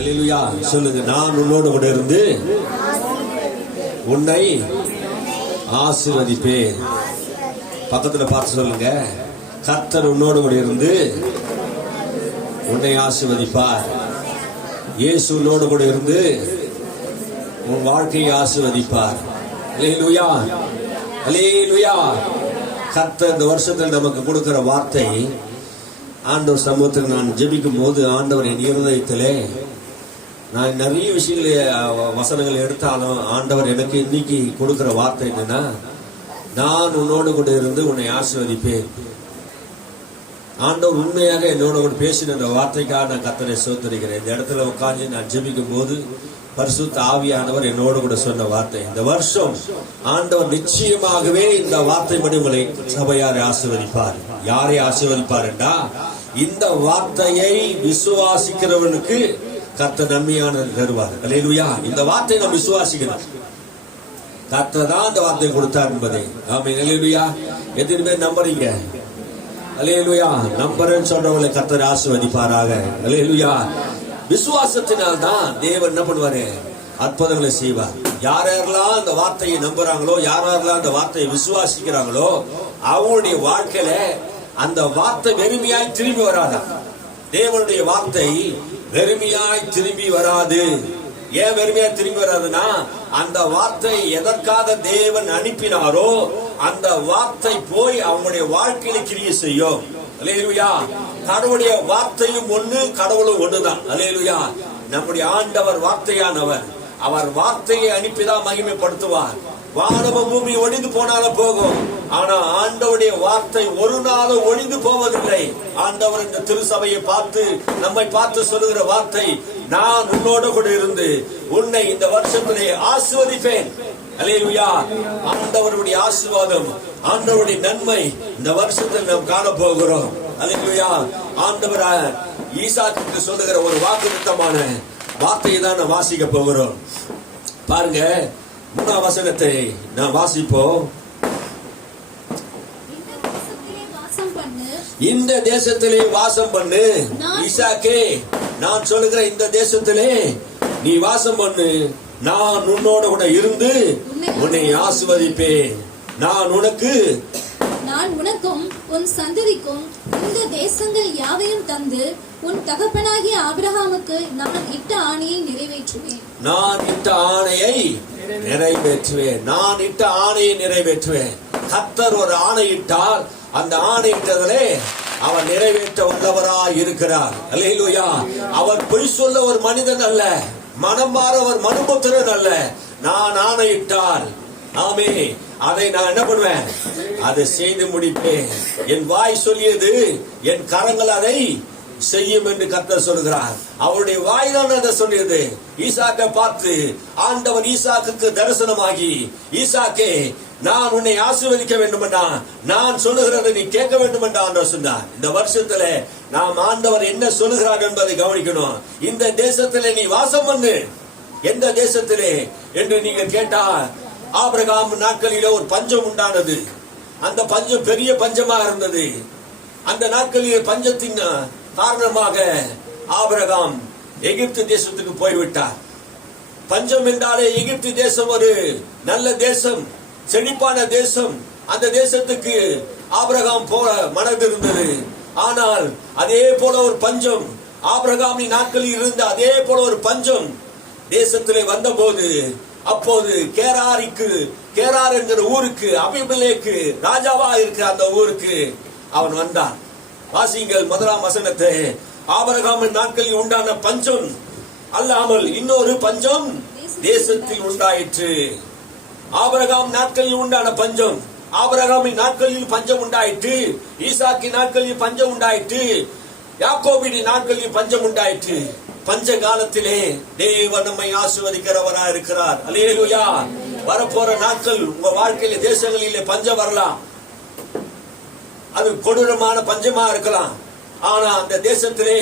அல்லேலூயா சொல்லுங்க. நான் உன்னோடு கூட இருந்து உன்னை ஆசீர்வதிப்பேன். பக்கத்துல பார்த்து சொல்லுங்க, கர்த்தர் உன்னோடு கூட இருந்து உன்னை ஆசீர்வதிப்பார். இயேசு உன்னோடு கூட இருந்து உன் வாழ்க்கையை ஆசீர்வதிப்பார். அல்லேலூயா அல்லேலூயா. கர்த்தர் இந்த வருஷத்தில் நமக்கு கொடுக்கிற வார்த்தை, ஆண்டவர் சமூகத்தில் நான் ஜெபிக்கும் போது ஆண்டவர் என் இருதயத்திலே, நான் நிறைய விஷயங்களை வசனங்கள் எடுத்தாலும் ஆண்டவர் எனக்கு இன்னைக்கு கொடுக்கிற வார்த்தை என்னன்னா, நான் உன்னோடு கூட இருந்து உன்னை ஆசீர்வதிப்பேன். ஆண்டவர் உண்மையாக என்னோட கூட பேசின அந்த வார்த்தைக்காக நான் கர்த்தரை ஸ்தோத்திரிக்கிறேன். இந்த இடத்துல உட்கார்ந்து நான் ஜெபிக்கும் போது பரிசுத்த ஆவியானவர் என்னோடு கூட சொன்ன வார்த்தை, இந்த வருஷம் ஆண்டவர் நிச்சயமாகவே இந்த வார்த்தைப்படி உங்களை சபையாரை ஆசீர்வதிப்பார். யாரை ஆசீர்வதிப்பார் என்றா, இந்த வார்த்தையை விசுவாசிக்கிறவனுக்கு கர்த்தர் நன்மையானது தருவார். அல்லேலூயா. இந்த வார்த்தையை நாம் விசுவாசிக்கிறோம். கர்த்தர் தான் இந்த வார்த்தையை கொடுத்தார் என்பதை. ஆமென். அல்லேலூயா. எத்தனை பேர் நம்புறீங்க? அல்லேலூயா. நம்புறேன்னு சொல்றவங்களை கர்த்தர் ஆசீர்வதிப்பாராக. அல்லேலூயா. விசுவாசத்தினால் தான் தேவன் என்ன பண்ணுவாரு? அற்புதங்களை செய்வார். யாரெல்லாம் அந்த வார்த்தையை நம்புறாங்களோ, யாரெல்லாம் அந்த வார்த்தையை விசுவாசிக்கிறாங்களோ, அவங்களுடைய வாழ்க்கையில அந்த வார்த்தை வெறுமையாய் திரும்பி வராதா? தேவனுடைய வார்த்தை வெறுமையாய் திரும்பி வராது. ஏன் வெறுமையாய் திரும்பி வராதுன்னா, அந்த வார்த்தை எதற்காக தேவன் அனுப்பினாரோ அந்த வார்த்தை போய் அவங்களுடைய வாழ்க்கையில கிரியை செய்யும். அல்லேலூயா. கடவுளுடைய வார்த்தையும் ஒண்ணு, கடவுளும் ஒண்ணுதான். அல்லேலூயா. நம்முடைய ஆண்டவர் வார்த்தையானவர். அவர் வார்த்தையை அனுப்பிதான் மகிமைப்படுத்துவார். வானமும் பூமி ஒழிந்து போனாலும் போகும், ஆனா ஆண்டவருடைய வார்த்தை ஒரு நாளும் ஒழிந்து போவதில்லை. ஆண்டவர் இந்த திருசபையை பார்த்து, நம்மை பார்த்து சொல்லுகிற வார்த்தை, நான் உன்னோடு கூட இருந்து உன்னை இந்த வருஷத்திலே ஆசீர்வதிப்பேன். அல்லேலூயா. ஆண்டவருடைய ஆசீர்வாதம், ஆண்டவருடைய நன்மை இந்த வருஷத்தில் நாம் காண போகிறோம். அல்லேலூயா. ஆண்டவர் ஈசாக்குக்கு சொல்லுகிற ஒரு வாக்குத்தத்தமான வார்த்தையை தான் நாம் வாசிக்க போகிறோம். பாருங்க, 3ஆம் வசனத்தை நாம் வாசிப்போம். இந்த தேசத்திலே வாசம் பண்ணு ஈசாக்கே, நான் சொல்லுகிற இந்த தேசத்திலே நீ வாசம் பண்ணு. நான் உன்னோட கூட இருந்து உன்னை ஆசீர்வதிப்பேன். நான் உனக்கும் உன் சந்ததிக்கும் இந்த தேசங்கள் யாவையும் தந்து உன் தகப்பனாகிய ஆபிரகாமுக்கு நான் இட்ட ஆணையை நிறைவேற்றுவேன். நான் இட்ட ஆணையை நிறைவேற்றுவேன். நான் இட்ட ஆணையை நிறைவேற்றுவேன். கர்த்தர் ஒரு ஆணையிட்டால் அந்த ஆணையிட்டதிலே அவர் நிறைவேற்ற வல்லவராய் இருக்கிறார். அல்லேலூயா. அவர் பொய் சொல்ல ஒரு மனிதன் அல்ல, மனம் மாற ஒரு மனுபுத்திரன் அல்ல. நான் ஆணையிட்டால், ஆமே, அதை நான் என்ன பண்ணுவேன்? அதை செய்து முடிப்பேன். என் வாய் சொல்லியது, என் கரங்கள் அதை செய்யும் என்று கர்த்தர் சொல்கிறார். அவருடைய வாய் தான் அதை சொல்லியது. ஈசாக்கை பார்த்து ஆண்டவர் ஈசாக்குக்கு தரிசனமாகி, ஈசாக்கே, நான் உன்னை ஆசீர்வதிக்க வேண்டும் என்றா, நான் சொல்லுகிறதை நீ கேட்க வேண்டும் என்று ஆண்டவர் சொன்னார். இந்த வருஷத்துல நாம் ஆண்டவர் என்ன சொல்லுகிறார் என்பதை கவனிக்கணும். இந்த தேசத்திலே நீ வாசம் பண்ணு. எந்த தேசத்திலே என்று நீங்க கேட்டா, ஆபிரகாம் நாட்களிலே ஒரு பஞ்சம் உண்டானது. அந்த பஞ்சம் பெரிய பஞ்சமா இருந்தது. அந்த நாட்களிலே பஞ்சத்தின் காரணமாக ஆபிரகாம் எகிப்து தேசத்துக்கு போய்விட்டார். பஞ்சம் என்றாலே எகிப்து தேசம் ஒரு நல்ல தேசம், செழிப்பான தேசம். அந்த தேசத்துக்கு ஆபிரகாம் போல மனது இருந்தது. ஆனால் அதே போல ஒரு பஞ்சம் ஆபிரகாமின் நாட்களில் இருந்த அதே போல ஒரு பஞ்சம் தேசத்திலே வந்தபோது, அப்போது கேரார் என்கிற ஊருக்கு அபிமெலேக்கு ராஜாவா இருக்கிற அந்த ஊருக்கு அவன் வந்தான். வாசிங்கள் 1ஆம் வசனத்தை. ஆபிரகாமின் நாட்களில் உண்டான பஞ்சம் அல்லாமல் இன்னொரு பஞ்சம் தேசத்தில் உண்டாயிற்று. ஆபிரகாம் நாட்களில் உண்டான பஞ்சம், ஆபிரகாமின் நாட்களில் பஞ்சம் உண்டாயிற்று. ஈசாக்கின் நாட்களில் பஞ்சம் உண்டாயிற்று. யாக்கோபின் நாட்களில் பஞ்சம் உண்டாயிற்று. பஞ்ச காலத்திலே தேவன் நம்மை ஆசீர்வதிக்கிறவரா இருக்கிறார். அல்லேலூயா. வரப்போற நாட்கள் உங்க வாழ்க்கையில தேசங்களிலே பஞ்சம் வரலாம். அது கொடூரமான பஞ்சமா இருக்கலாம். ஆனா அந்த தேசத்திலே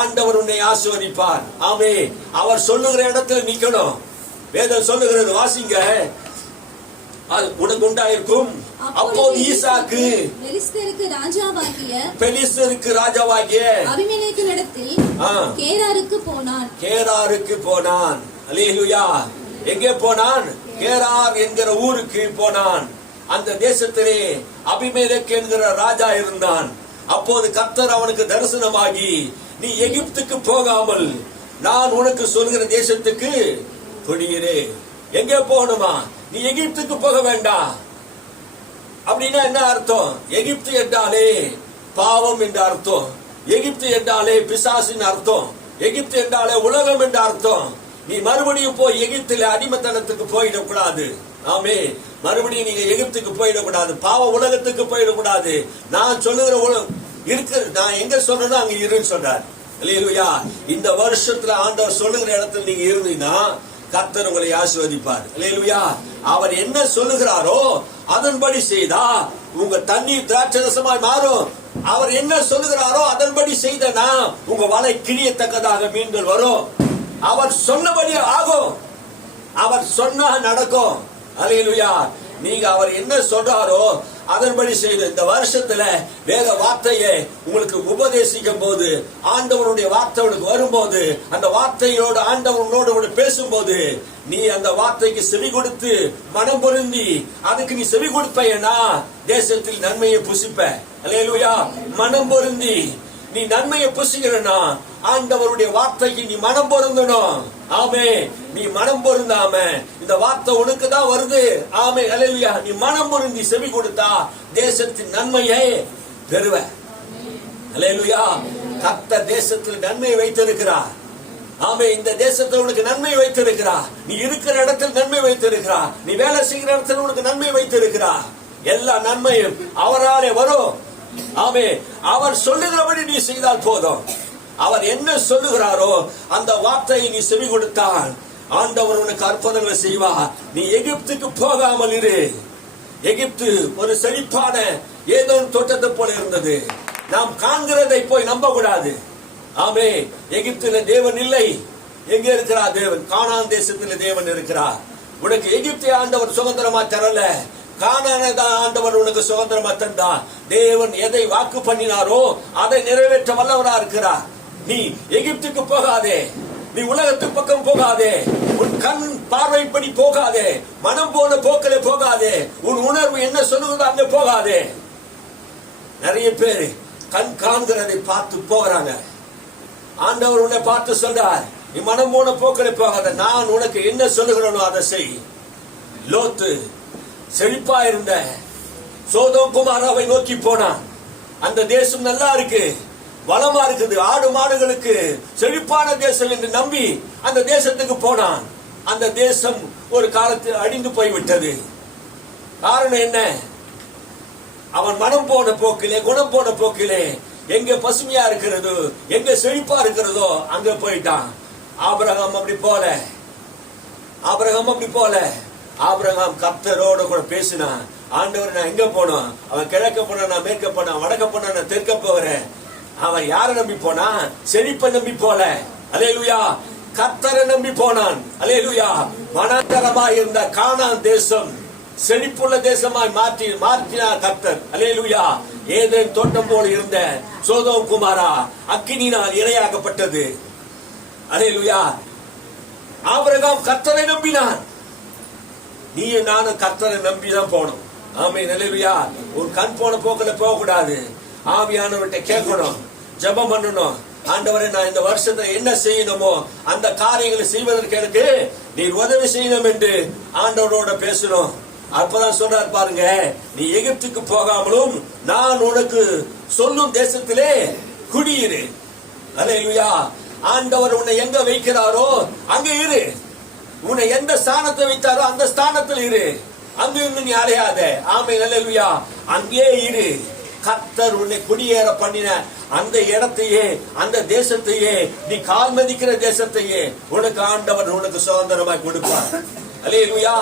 ஆண்டவர் உன்னை ஆசீர்வதிப்பார். ஆமே. அவர் சொல்லுகிற இடத்துல நிக்கணும். வேதம் சொல்லுகிறது, வாசிங்க. உனக்கு உண்டாயிருக்கும். அப்போது ஈசாக்கு பெலிஸ்தருக்கு ராஜாவாகிய அபிமெலேக்கினிடத்தில் கேராருக்கு போனான். கேராருக்கு போனான். அல்லேலூயா. எங்கே போனான்? கேரார் என்கிற ஊருக்கு போனான். அந்த தேசத்திலே அபிமெலேக் என்கிற ராஜா இருந்தான். அப்போது கர்த்தர் அவனுக்கு தரிசனமாகி, நீ எகிப்துக்கு போகாமல் நான் உனக்கு சொல்கிற தேசத்துக்கு குடியிரு. எங்கே போகணுமா? நீ எகிப்துக்கு போக வேண்டாம். அப்படின்னா என்ன அர்த்தம்? எகிப்து என்றாலே பாவம் என்ற அர்த்தம். எகிப்து என்றாலே பிசாசின் அர்த்தம். எகிப்து என்றாலே உலகம் என்ற அர்த்தம். நீ மறுபடியும் போய் எகிப்தில அடிமைத்தனத்துக்கு போயிடக்கூடாது. ஆமே, மறுபடியும் நீங்க எகிப்துக்கு போயிடக்கூடாது. பாவ உலகத்துக்கு போயிடக்கூடாது. நான் சொல்லுகிற நான் எங்க சொல்றேனோ அங்க இருன்னு சொல்றார். அல்லேலூயா. இந்த வருஷத்துல ஆண்டவர் சொல்லுகிற இடத்துல நீங்க இருந்தீங்கன்னா கர்த்தர் உங்களை ஆசீர்வதிப்பார். அல்லேலூயா. அவர் என்ன சொல்லுகிறாரோ அதன்படி செய்தா உங்க தண்ணீர் திராட்சரசமாய் மாறும். அவர் என்ன சொல்லுகிறாரோ அதன்படி செய்தனா உங்க வலை கிழியத்தக்கதாக மீன்கள் வரும். அவர் சொன்னபடி ஆகும். அவர் சொன்னா நடக்கும். அல்லேலூயா. நீங்க அவர் என்ன சொல்றாரோ அதன்படி செய்து இந்த வருஷத்துல வேத வார்த்தையை உங்களுக்கு உபதேசிக்கும் போது, ஆண்டவருடைய வார்த்தை உனக்கு வரும்போது, அந்த வார்த்தையோடு ஆண்டவனோடு பேசும்போது நீ அந்த வார்த்தைக்கு செவி கொடுத்து மனம் பொருந்தி அதுக்கு நீ செவி கொடுப்பேனா தேசத்தில் நன்மையை புசிப்ப. அல்லேலூயா. மனம் பொருந்தி நீ நன்மையை புசிக்கிறனா ஆண்டவருடைய வார்த்தைக்கு நீ மனம் பொருந்தணும். ஆமே, நீ மனம் பொருந்தாம இந்த வார்த்தை உனக்கு தான் வருது. ஆமே, அல்லேலூயா. நீ மனம் பொருந்தி செவி கொடுத்தா தேசத்தின் நன்மையை பெறுவ. அல்லேலூயா. கர்த்தர் தேசத்தில் நன்மையை வைத்திருக்கிறார். ஆமே, இந்த தேசத்தில் உனக்கு நன்மை வைத்திருக்கிறார். நீ இருக்கிற இடத்தில் நன்மை வைத்திருக்கிறார். நீ வேலை செய்கிற இடத்தில் உனக்கு நன்மை வைத்திருக்கிறார். எல்லா நன்மையும் அவராலே வரும். ஆமே, அவர் சொல்லுகிறபடி நீ செய்தால் போதும். அவர் என்ன சொல்லுகிறாரோ அந்த வார்த்தையை நீ செவி கொடுத்தால் ஆண்டவர் உனக்கு அற்புதங்களை செய்வார். நீ எகிப்துக்கு போகாமல் இரு. எகிப்து ஒரு செழிப்பான ஏதேன் தோட்டத்தை போல இருந்தது. நாம் காண்கிறதை போய் நம்ப கூடாது. ஆமே, எகிப்தில தேவன் இல்லை. எங்க இருக்கிறார் தேவன்? கானான் தேசத்துல தேவன் இருக்கிறார். உனக்கு எகிப்தை ஆண்டவர் சுதந்திரமா தரல, கானானை தான் ஆண்டவர் உனக்கு சுதந்திரமா தந்தார். தேவன் எதை வாக்கு பண்ணினாரோ அதை நிறைவேற்ற வல்லவரா இருக்கிறார். நீ எகிப்துக்கு போகாதே. நீ உலகத்துக்கு பக்கம் போகாதே. உன் கண் பார்வைப்படி போகாதே. மனம் போன போக்கிலே போகாதே. உன் உணர்வு என்ன சொல்லுகிறதோ அங்க போகாதே. நிறைய பேர் கண் காண்கிறதை பார்த்து போகிறாங்க. ஆண்டவர் உன்னை பார்த்து சொல்றார், நீ மனம் போன போக்கிலே போகாத. நான் உனக்கு என்ன சொல்லுகிறேனோ அதை செய். லோத்து செழிப்பா இருந்த சோதோம் குமாராவை நோக்கி போனான். அந்த தேசம் நல்லா இருக்கு, வளமா இருக்குது, ஆடு மாடுகளுக்கு செழிப்பான தேசம் என்று நம்பி அந்த தேசத்துக்கு போனான். அந்த தேசம் ஒரு காலத்தில் அழிந்து போய்விட்டது. காரணம் என்ன? அவன் மனம் போன போக்கிலே, குணம் போன போக்கிலே, எங்க பசுமையா இருக்கிறதோ, எங்க செழிப்பா இருக்கிறதோ அங்க போயிட்டான். ஆபிரகாம் அப்படி போல. ஆபிரகாம் கர்த்தரோட கூட பேசினான். ஆண்டவர், நான் எங்க போனோம்? அவன் கிழக்க போனா, நான் மேற்க போனான், வடக்க போனா, நான் தெற்க போகிறேன். அவன் யாரை நம்பி போனான்? செழிப்பை நம்பி போல. அல்லேலூயா. கர்த்தரை நம்பி போனான். அல்லேலூயா. வனாந்தரமாய் இருந்த கானான் தேசம் செழிப்புள்ள தேசமாய் மாற்றினார் கர்த்தர். அல்லேலூயா. ஏதேன் தோட்டம் போல இருந்த சோதோம் குமாரா அக்கினியினால் இரையாக்கப்பட்டது. அல்லேலூயா. ஆபிரகாம் கர்த்தரை நம்பினான். நீயும் நானும் கர்த்தரை நம்பிதான் போகணும். ஆமென். அல்லேலூயா. ஒரு கண் போன போக்குல போக கூடாது. ஆவியானவர்கிட்ட கேட்கணும், ஜெபம் பண்ணணும். ஆண்டவரே, நான் இந்த வருஷத்துல என்ன செய்யணுமோ அந்த காரியங்களை செய்வதற்கு எனக்கு நீர் உதவி செய்யணும் என்று ஆண்டவரோட பேசணும். அப்பதான் சொல்றார் பாருங்க, நீ எகிப்துக்கு போகாமலும் நான் உனக்கு சொல்லும் தேசத்திலே குடியிரு. அல்லேலூயா. ஆண்டவர் உன்னை எங்க வைக்கிறாரோ அங்க இரு. உன்னை எந்த ஸ்தானத்தை வைத்தாரோ அந்த ஸ்தானத்தில் இரு. அங்க இருந்து நீ அலையாத. ஆமென். அல்லேலூயா. அங்கே இரு. கர்த்தர் உன்னை குடியேற பண்ணின அந்த இடத்தையே, அந்த தேசத்தையே, நீ கால் மதிக்கிற தேசத்தையே உனக்கு ஆண்டவர் உனக்கு சுதந்திரமாய் கொடுப்பார். அல்லேலூயா.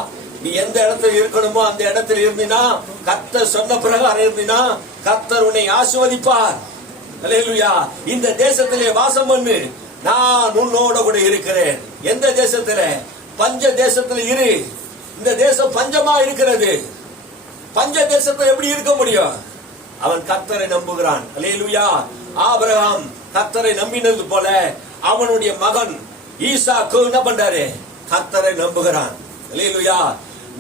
நீ எந்த இடத்துல இருக்கணுமோ அந்த இடத்துல இருந்தினா, கர்த்தர் சொன்ன பிரகாரம் இருந்தினா, கர்த்தர் உன்னை ஆசீர்வதிப்பார். அல்லேலூயா. இந்த தேசத்திலே வாசம் பண்ணு, நான் உன்னோட கூட இருக்கிறேன். எந்த தேசத்துல? பஞ்ச தேசத்துல இரு. இந்த தேசம் பஞ்சமா இருக்கிறது. பஞ்ச தேசத்துல எப்படி இருக்க முடியும்? அவன் கர்த்தரை நம்புகிறான். அல்லேலூயா. ஆபிரகாம் கர்த்தரை நம்பினது போல அவனுடைய மகன் ஈசாக்கு என்ன பண்றாரு? கர்த்தரை நம்புகிறான். அல்லேலூயா.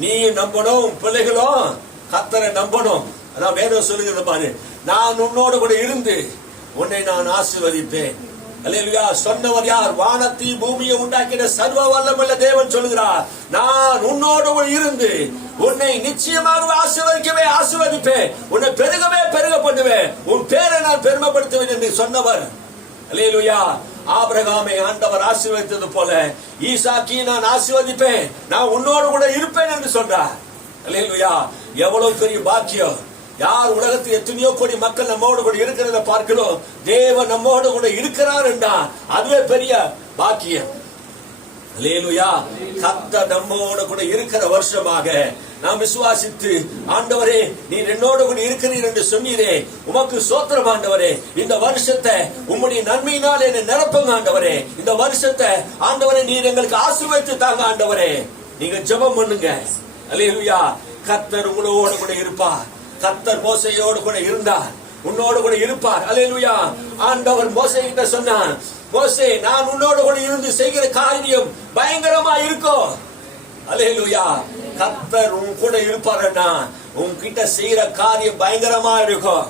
நீ நம்பணும், பிள்ளைகளும் கர்த்தரை நம்பணும். அதான் வேதம் சொல்லுகிறது பாரு, நான் உன்னோடு கூட இருந்து உன்னை நான் ஆசீர்வதிப்பேன். அல்லேலூயா. சொன்னவர் யார்? வானத்தை பூமியை உண்டாக்கின சர்வ வல்லமையுள்ள தேவன் சொல்லுகிறார், நான் உன்னோடு கூட இருந்து உன்னை நிச்சயமாக ஆசீர்வதிப்பேன், உன்னை பெருகவே பெருக பண்ணுவேன், உன் பேரை நான் பெருமைப்படுத்துவேன் என்று சொன்னவர். அல்லேலூயா. ஆபிரகாமை ஆண்டவர் ஆசீர்வதித்தது போல ஈசாக்கை நான் ஆசீர்வதிப்பேன், நான் உன்னோடு கூட இருப்பேன் என்று சொல்றார். அல்லேலூயா. எவ்வளவு பெரிய பாக்கியம்! யார் உலகத்தில் எத்தனையோ கோடி மக்கள் நம்மோடு கூட இருக்கிறத பார்க்கிறோம், தேவன் நம்மோடு கூட இருக்கிறார் என்றா அதுவே பெரிய பாக்கியம். அல்லேலூயா. கர்த்தர் நம்மோடு கூட இருக்கிற வருஷமாக நாம் விசுவாசித்து, ஆண்டவரே நீர் என்னோடு கூட இருக்கிறீர் என்று சொன்னீரே, உமக்கு ஸ்தோத்திரம் ஆண்டவரே. இந்த வருஷத்தை உம்முடைய நன்மையினால் என்னை நிரப்புங்க ஆண்டவரே. இந்த வருஷத்தை ஆண்டவரே நீர் எங்களுக்கு ஆசீர்வதித்து தாங்க ஆண்டவரே. நீங்க ஜெபம் பண்ணுங்க. அல்லேலூயா. கர்த்தர் உங்களோடு கூட இருப்பார். கர்த்தர் மோசேயோடு கூட இருந்தார், உன்னோடு கூட இருப்பார். அல்லேலூயா. ஆண்டவர் மோசே கிட்ட சொன்னார், மோசே நான் உன்னோடு கூட இருந்து செய்கிற காரியம் பயங்கரமா இருக்கும். அல்லேலூயா. கர்த்தர் உன் கூட இருப்பாருன்னா உன்கிட்ட செய்யற காரியம் பயங்கரமா இருக்கும்.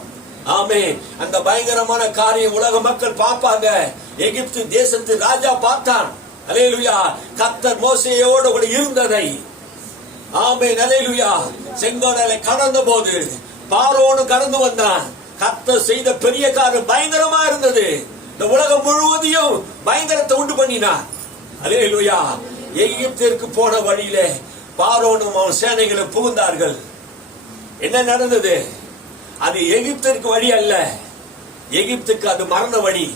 ஆமென். அந்த பயங்கரமான காரியம் உலக மக்கள் பார்ப்பாங்க. எகிப்து தேசத்து ராஜா பார்த்தான். அல்லேலூயா. கர்த்தர் மோசேயோடு கூட இருந்ததை. ஆமென். அல்லேலூயா. செங்கடலை கடந்த போது பார்வோன் கடந்து வந்தான். கர்த்தர் செய்த பெரிய காரியம் பயங்கரமா இருந்தது. இந்த உலகம் முழுவதையும் பயங்கரத்தை உண்டு பண்ணினார். அல்லேலூயா. எகிப்திற்கு போன வழியிலே பார்வோனும் அவன் சேனைகளும் புகுந்தார்கள். என்ன நடந்தது? அது எகிப்திற்கு வழி அல்ல, எகிப்துக்கு அது மரண வழி.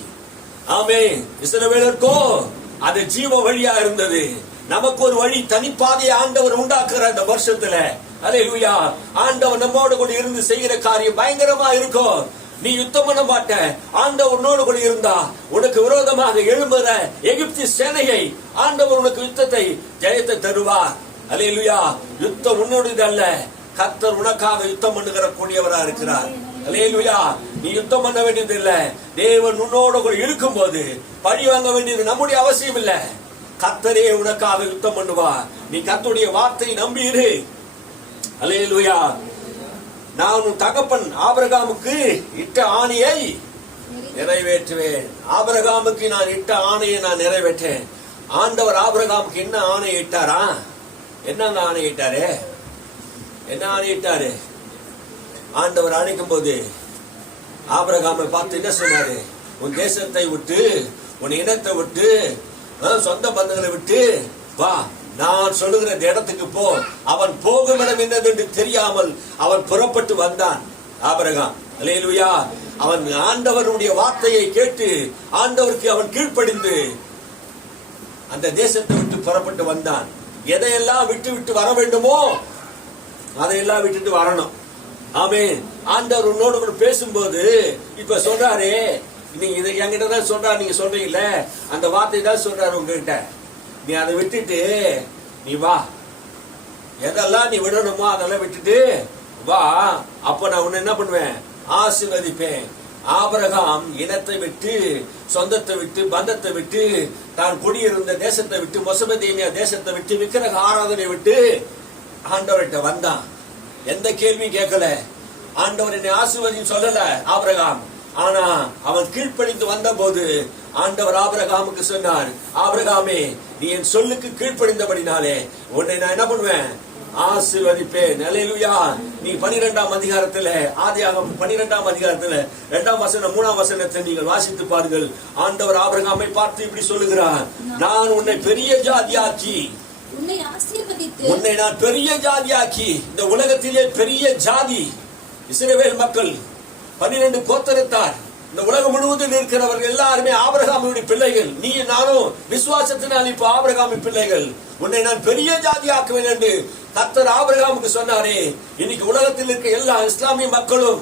ஆமென். இஸ்ரவேலருக்கும் அது ஜீவ வழியா இருந்தது. நமக்கு ஒரு வழி, தனிப்பாதையை ஆண்டவர் உண்டாக்குற இந்த வருஷத்துல. அல்லேலூயா. ஆண்டவர் நம்மோடு கூட இருந்து செய்கிற காரியம் பயங்கரமா இருக்கும். நீ யுத்தம் பண்ண மாட்ட, ஆண்டவர் உன்னோடு கூட இருந்தா உனக்கு விரோதமாக எழும்புற எகிப்து சேனையை ஆண்டவர் உனக்கு யுத்தத்தை ஜெயத்தை தருவார். அல்லேலூயா. யுத்தம் உன்னுடையது அல்ல, கர்த்தர் உனக்காக யுத்தம் பண்ணுகிற கூடியவரா இருக்கிறார். அல்லேலூயா. நீ யுத்தம் பண்ண வேண்டியது இல்ல, தேவன் உன்னோடு கூட இருக்கும் போது பழி வாங்க வேண்டியது நம்முடைய அவசியம் இல்ல. கர்த்தரே உனக்காக யுத்தம் பண்ணுவார். நீ கர்த்தருடைய வார்த்தையை நம்பி இரு. அல்லேலூயா. நான் உன் தகப்பன் ஆபிரகாமுக்கு இட்ட ஆணையை நிறைவேற்றுவேன். ஆபிரகாமுக்கு நான் இட்ட ஆணையை நான் நிறைவேற்றேன். ஆண்டவர் ஆபிரகாமுக்கு என்ன ஆணை இட்டாரா? என்ன ஆணை இட்டாரு? என்ன ஆணை இட்டாரு? ஆண்டவர் அழைக்கும் போது ஆபிரகாமை பார்த்து என்ன சொன்னாரு? உன் தேசத்தை விட்டு, உன் இனத்தை விட்டு, சொந்த பந்தங்களை விட்டு வா, நான் சொல்லுகிற இடத்துக்கு போ. அவன் போகும் இடம் என்னது என்று தெரியாமல் அவன் புறப்பட்டு வந்தான் ஆபிரகாம். அல்லேலூயா. அவன் ஆண்டவருடைய வார்த்தையை கேட்டு ஆண்டவருக்கு அவன் கீழ்ப்படிந்து அந்த தேசத்தை விட்டு புறப்பட்டு வந்தான். எதையெல்லாம் விட்டு விட்டு வர வேண்டுமோ அதையெல்லாம் விட்டுட்டு வரணும். ஆமென். ஆண்டவர் உன்னோடு கூட பேசும்போது இப்ப சொல்றாரு, நீங்க இதை என்கிட்ட தான் சொல்றாரு, நீங்க சொல்றீங்கல்ல, அந்த வார்த்தை தான் சொல்றாரு உங்ககிட்ட. நீ அதை விட்டுட்டு நீ வா, எதெல்லாம் நீ விடணுமோ அதெல்லாம் விட்டுட்டு வா. அப்ப நான் உன்னை என்ன பண்ணுவேன்? ஆசீர்வதிப்பேன். ஆபிரகாம் இனத்தை விட்டு, சொந்தத்தை விட்டு, பந்தத்தை விட்டு, தான் குடியிருந்த தேசத்தை விட்டு, மெசொப்பொத்தேமியா தேசத்தை விட்டு, விக்கிரக ஆராதனை விட்டு ஆண்டவர்கிட்ட வந்தான். எந்த கேள்வி கேட்கல. ஆண்டவர் என்னை ஆசீர்வதின்னு சொல்லல ஆபிரகாம். ஆனா அவன் கீழ்ப்படிந்து வந்த போது ஆண்டவர் ஆபிரகாமுக்கு சொன்னார், ஆபிரகாமே நீ என் சொல்லுக்கு கீழ்ப்படிந்தபடினாலே உன்னை நான் என்ன பண்ணுவேன்? ஆசீர்வதிப்பேன். அல்லேலூயா. நீ 12ஆம் அதிகாரத்துல, ஆதியாகமம் 12ஆம் அதிகாரத்துல 2ஆம் வசனம் 3ஆம் வசனத்தை நீங்கள் வாசித்து பாருங்கள். ஆண்டவர் ஆபிரகாமை பார்த்து இப்படி சொல்லுகிறார், நான் உன்னை பெரிய ஜாதியாக்கி, உன்னை நான் பெரிய ஜாதியாக்கி, இந்த உலகத்திலே பெரிய ஜாதி இஸ்ரவேல் மக்கள் 12 கோத்திரத்தார், இந்த உலகம் முழுவதும் இருக்கிறவர்கள் எல்லாருமே ஆபிரகாமுடைய பிள்ளைகள். நீ நானும் விசுவாசத்தினால் இப்ப ஆபிரகாமின் பிள்ளைகள். உன்னை நான் பெரிய ஜாதி ஆக்குவேன் என்று கர்த்தர் ஆபிரகாமுக்கு சொன்னாரே. இன்னைக்கு உலகத்தில் இருக்க எல்லா இஸ்லாமிய மக்களும்,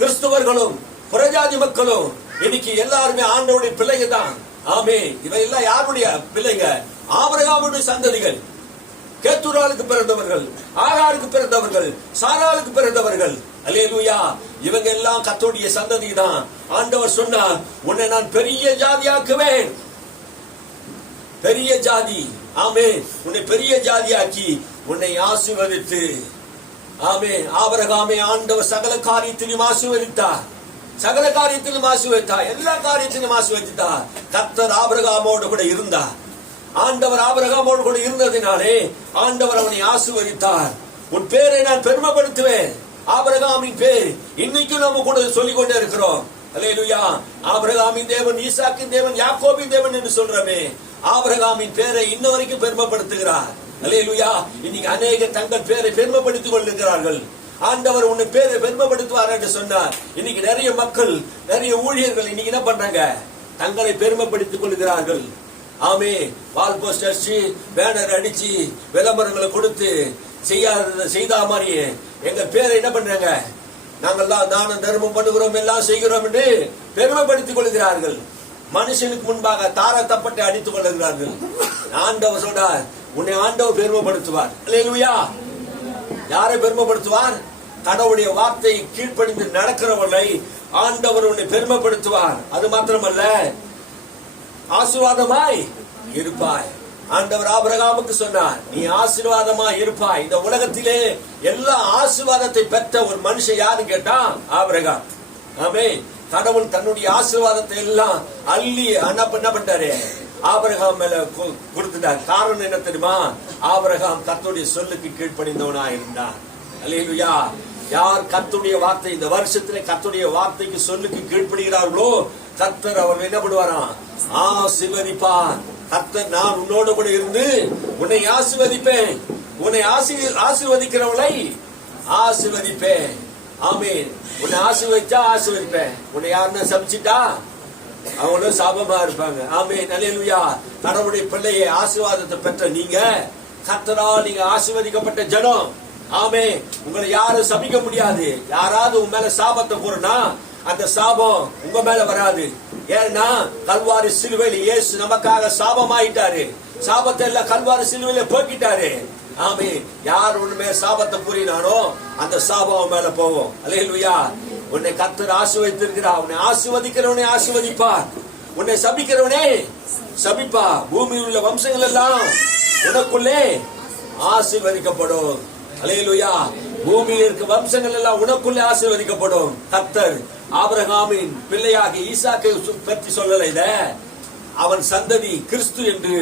கிறிஸ்துவர்களும், புறஜாதி மக்களும் இன்னைக்கு எல்லாருமே ஆண்டவருடைய பிள்ளைகள் தான். ஆமே. இவையெல்லாம் யாருடைய பிள்ளைங்க? ஆபிரகாமுடைய சந்ததிகள். கேத்துராளுக்கு பிறந்தவர்கள், ஆகாருக்கு பிறந்தவர்கள், சாராளுக்கு பிறந்தவர்கள். அல்லேலூயா. இவங்க எல்லாம் கர்த்தருடைய சந்ததி தான். ஆண்டவர் சொன்னார், உன்னை நான் பெரிய ஜாதியாக்குவேன். பெரிய ஜாதி. ஆமென். உன்னை பெரிய ஜாதியாக்கி உன்னை ஆசீர்வதித்து. ஆமென். ஆபிரகாமை ஆண்டவர் சகல காரியத்திலும் ஆசீர்வதித்தார். சகல காரியத்திலும் ஆசீர்வதித்தார். எல்லா காரியத்திலும் ஆசீர்வதித்தார். கர்த்தர் ஆபிரகாமோடு கூட இருந்தார். ஆண்டவர் ஆபிரகாமோடு கூட இருந்ததினாலே ஆண்டவர் அவனை ஆசீர்வதித்தார். உன் பேரை நான் பெருமைப்படுத்துவேன். ஆபிரகாமின் பேர் இன்னைக்கும் நம்ம கூட சொல்லிக் கொண்டே இருக்கிறோம். அல்லேலூயா. ஆபிரகாமின் தேவன், ஈசாக்கின் தேவன், யாக்கோபின் தேவன் என்று சொல்றமே. ஆபிரகாமின் பேரை இன்ன வரைக்கும் பெருமைப்படுத்துகிறார். அல்லேலூயா. இன்னைக்கு அநேக தங்கள் பேரை பெருமைப்படுத்திக் கொண்டிருக்கிறார்கள். ஆண்டவர் உன்னை பேரை பெருமைப்படுத்துவார் என்று சொன்னார். இன்னைக்கு நிறைய மக்கள், நிறைய ஊழியர்கள் இன்னைக்கு என்ன பண்றாங்க? தங்களை பெருமைப்படுத்திக் கொள்கிறார்கள். ஆமே. வால் போஸ்ட் அடிச்சு, பேனர் அடிச்சு, விளம்பரங்களை கொடுத்து செய்தா மாதிரி எங்க பேரை என்ன பண்றாங்க? நாங்கள்லாம் தானம் தர்மம் பண்ணுகிறோம், எல்லாம் செய்கிறோம் என்று பெருமைப்படுத்திக் கொள்கிறார்கள். மனுஷனுக்கு முன்பாக தார தப்பட்டை அடித்துக் கொள்கிறார்கள். ஆண்டவர் சொன்னார், உன்னை ஆண்டவர் பெருமைப்படுத்துவார். அல்லேலூயா. யாரை பெருமைப்படுத்துவார்? கடவுளுடைய வார்த்தை கீழ்ப்படிந்து நடக்கிறவர்களை ஆண்டவர் உன்னை பெருமைப்படுத்துவார். அது மாத்திரமல்ல, ஆசீர்வாதமாய் இருப்பாய். ஆண்டவர் ஆபிரகாமுக்கு சொன்னார், நீ ஆசீர்வாதமாய் இருப்பாய். இந்த உலகத்திலே எல்லா ஆசீர்வாதத்தை பெற்ற ஒரு மனுஷன் யாரு கேட்டா ஆபிரகாம். ஆமென். கடவுள் தன்னுடைய ஆசீர்வாதத்தை எல்லாம் அள்ளி என்ன பண்ணிட்டாரு? ஆபிரகாம் மேல கொடுத்துட்டார். காரணம் என்ன தெரியுமா? ஆபிரகாம் கர்த்தருடைய சொல்லுக்கு கீழ்ப்படிந்தவனா இருந்தார். அல்லேலூயா. யார் கர்த்தருடைய வார்த்தை இந்த வருஷத்துல கர்த்தருடைய வார்த்தைக்கு சொல்லுக்கு கீழ்ப்படுகிறார்களோ கர்த்தர் அவர் என்ன பண்ணுவாராம்? ஆசீர்வதிப்பார். கர்த்தர், நான் உன்னோடு கூட இருந்து உன்னை ஆசீர்வதிப்பேன். உன்னை ஆசீர்வதிக்கிறவளை ஆசீர்வதிப்பேன். ஆமென். உன்னை ஆசீர்வதிச்சா ஆசீர்வதிப்பேன். உன்னை யாருன்னா சபிச்சிட்டா அவங்களும் சாபமா இருப்பாங்க. ஆமென். அல்லேலூயா. கடவுளுடைய பிள்ளையை ஆசீர்வாதத்தை பெற்ற நீங்க, கர்த்தரால் நீங்க ஆசீர்வதிக்கப்பட்ட ஜனம். ஆமே. உங்களை யாரும் சபிக்க முடியாது. யாராவது உங்க மேல சாபத்தை கூறனா அந்த சாபம் உங்க மேல வராது. ஏன்னா கல்வாரி சிலுவையில் இயேசு நமக்காக சாபமாயிட்டாரு. சாபத்தை எல்லாம் கல்வாரி சிலுவையில போக்கிட்டாரு. ஆமே. யார் உன்மே சாபத்தை கூறினாரோ அந்த சாபம் மேல போவோம். அல்லேலூயா. உன்னை கர்த்தர் ஆசீர்வதித்திருக்கிறார். உன்னை ஆசீர்வதிக்கிறவனே ஆசீர்வதிப்பார். உன்னை சபிக்கிறவனே சபிப்பா. பூமியில் உள்ள வம்சங்கள் எல்லாம் உனக்குள்ளே ஆசீர்வதிக்கப்படும். அல்லேலூயா. பூமியில் இருக்க வம்சங்கள் எல்லாம் உனக்குள்ளே ஆசீர்வதிக்கப்படும். கர்த்தர் ஆபிரகாமின் பிள்ளையாகி ஈசாக்கை பற்றி சொல்லல, இத அவன் சந்ததி கிறிஸ்து என்று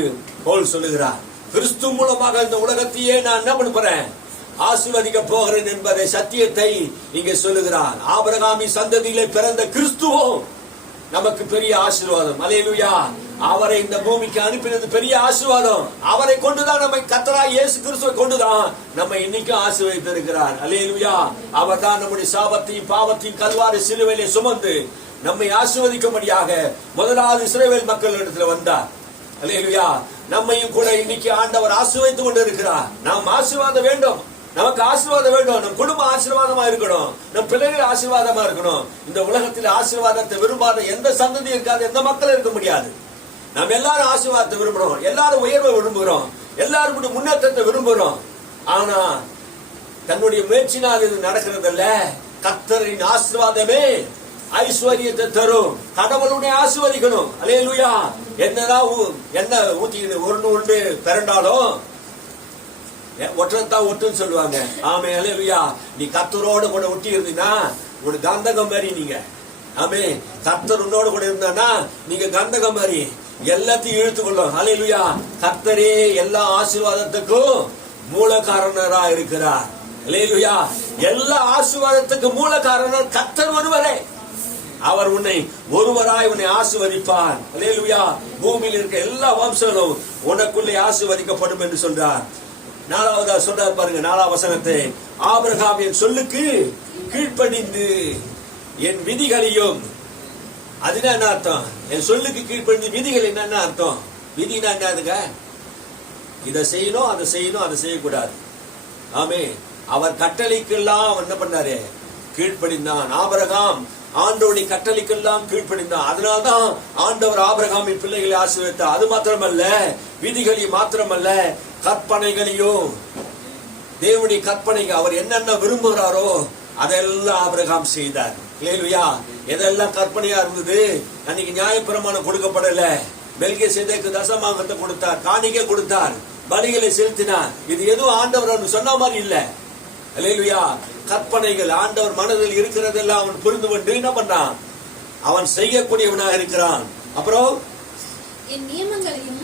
போல் சொல்லுகிறார். கிறிஸ்து மூலமாக இந்த உலகத்தையே நான் என்ன பண்ண போறேன்? ஆசீர்வதிக்க போகிறேன் என்பதை சத்தியத்தை இங்கே சொல்லுகிறார். ஆபிரகாமின் சந்ததியிலே பிறந்த கிறிஸ்துவும் நமக்கு பெரிய ஆசீர்வாதம். அல்லேலூயா. அவரை இந்த பூமிக்கு அனுப்பினது பெரிய ஆசீர்வாதம். அவரை கொண்டுதான் நம்மை கர்த்தராகிய இயேசு கிறிஸ்துவை கொண்டுதான் நம்ம இன்னைக்கு ஆசீர்வதித்திருக்கிறார். அல்லேலூயா. அவர் தான் நம்முடைய சாபத்தையும் பாவத்தையும் கல்வாரி சிலுவையிலே சுமந்து நம்மை ஆசீர்வதிக்கும்படியாக முதலாவது இஸ்ரவேல் மக்களிடத்தில் வந்தார். அல்லேலூயா. நம்மையும் கூட இன்னைக்கு ஆண்டவர் ஆசீர்வதித்துக் கொண்டு இருக்கிறார். நாம் ஆசீர்வாதம் வேண்டும். நமக்கு ஆசீர்வாதம் வேண்டும். நம் குடும்பம் ஆசீர்வாதமா இருக்கணும். நம் பிள்ளைகள் ஆசீர்வாதமா இருக்கணும். இந்த உலகத்தில் ஆசீர்வாதத்தை விரும்பாத எந்த சந்ததி இருக்காது, எந்த மக்களும் இருக்க முடியாது. நாம் எல்லாரும் ஆசீர்வாதத்தை விரும்புறோம். எல்லாரும் உயர்வை விரும்புகிறோம். எல்லாரும் முன்னேற்றத்தை விரும்புகிறோம். ஆனா தன்னுடைய முயற்சினால் இது நடக்கிறதில்ல. கர்த்தரின் ஆசீர்வாதமே ஐஸ்வர்யத்தை தரும். கடவுளுடைய ஆசீர்வதிக்கணும். அல்லேலூயா. என்ன ஊத்தி உருண்டு பிறண்டாலும் ஒற்றத்தான் ஒட்டுன்னு சொல்லுவாங்க. ஆமே. அல்லேலூயா. நீ கர்த்தரோடு கூட ஒட்டி இருந்தீங்கன்னா ஒரு கந்தகம் மாதிரி நீங்க. ஆமே. கர்த்தர் உன்னோடு கூட இருந்தானா நீங்க கந்தகம் மாதிரி எல்லாத்தையும் இழுத்துக்கொள்ளும். அல்லேலூயா. கர்த்தரே எல்லா ஆசீர்வாதத்துக்கும் மூல காரணரா இருக்கிறார். அல்லேலூயா. எல்லா ஆசீர்வாதத்துக்கு மூல காரணர் கர்த்தர் ஒருவரே. அவர் உன்னை ஒருவராய் உன்னை ஆசீர்வதிப்பார். அல்லேலூயா. பூமியில் இருக்க எல்லா வம்சங்களும் உனக்குள்ளே ஆசீர்வதிக்கப்படும் என்று சொல்றார். நாலாவதா சொல்றார் பாருங்க, 4ஆம் வசனத்தை. ஆபிரகாம் என் சொல்லுக்கு கீழ்ப்படிந்து என் விதிகளையும். அதுனா என்ன அர்த்தம்? என் சொல்லுக்கு கீழ்ப்படிந்து விதிகள் என்னன்னா அர்த்தம்? விதினா என்னதுங்க? இதை செய்யணும், அதை செய்யணும், அதை செய்யக்கூடாது. ஆமே. அவர் கட்டளைக்கெல்லாம் அவன் என்ன பண்ணாரு? கீழ்ப்படிந்தான். ஆபிரகாம் ஆண்டவருடைய கட்டளைக்கெல்லாம் கீழ்ப்படிந்தான். அதனால்தான் ஆண்டவர் ஆபிரகாமின் பிள்ளைகளை ஆசீர்வதித்தார். அது மாத்திரமல்ல, விதிகளையும் மாத்திரமல்ல, கற்பனைகளையும், தேவனுடைய கற்பனைகள் அவர் என்னென்ன விரும்புகிறாரோ அதெல்லாம் ஆபிரகாம் செய்தார். அல்லேலூயா. எதெல்லாம் கற்பனையா இருந்தது, அன்னைக்கு நியாயப்பிரமாணம் கொடுக்கப்படல. மெல்கிசேதேக்கு தசமாங்கத்தை கொடுத்தார், காணிக்கை கொடுத்தார், பலிகளை செலுத்தினார். இது எதுவும் ஆண்டவர் சொன்ன மாதிரி இல்ல. அல்லேலூயா. கற்பனைகள் ஆண்டவர் மனதில் இருக்கிறதெல்லாம் அவன் புரிந்து கொண்டு என்ன பண்றான், அவன் செய்யக்கூடியவனாக இருக்கிறான். அப்புறம் என் நியமங்களையும்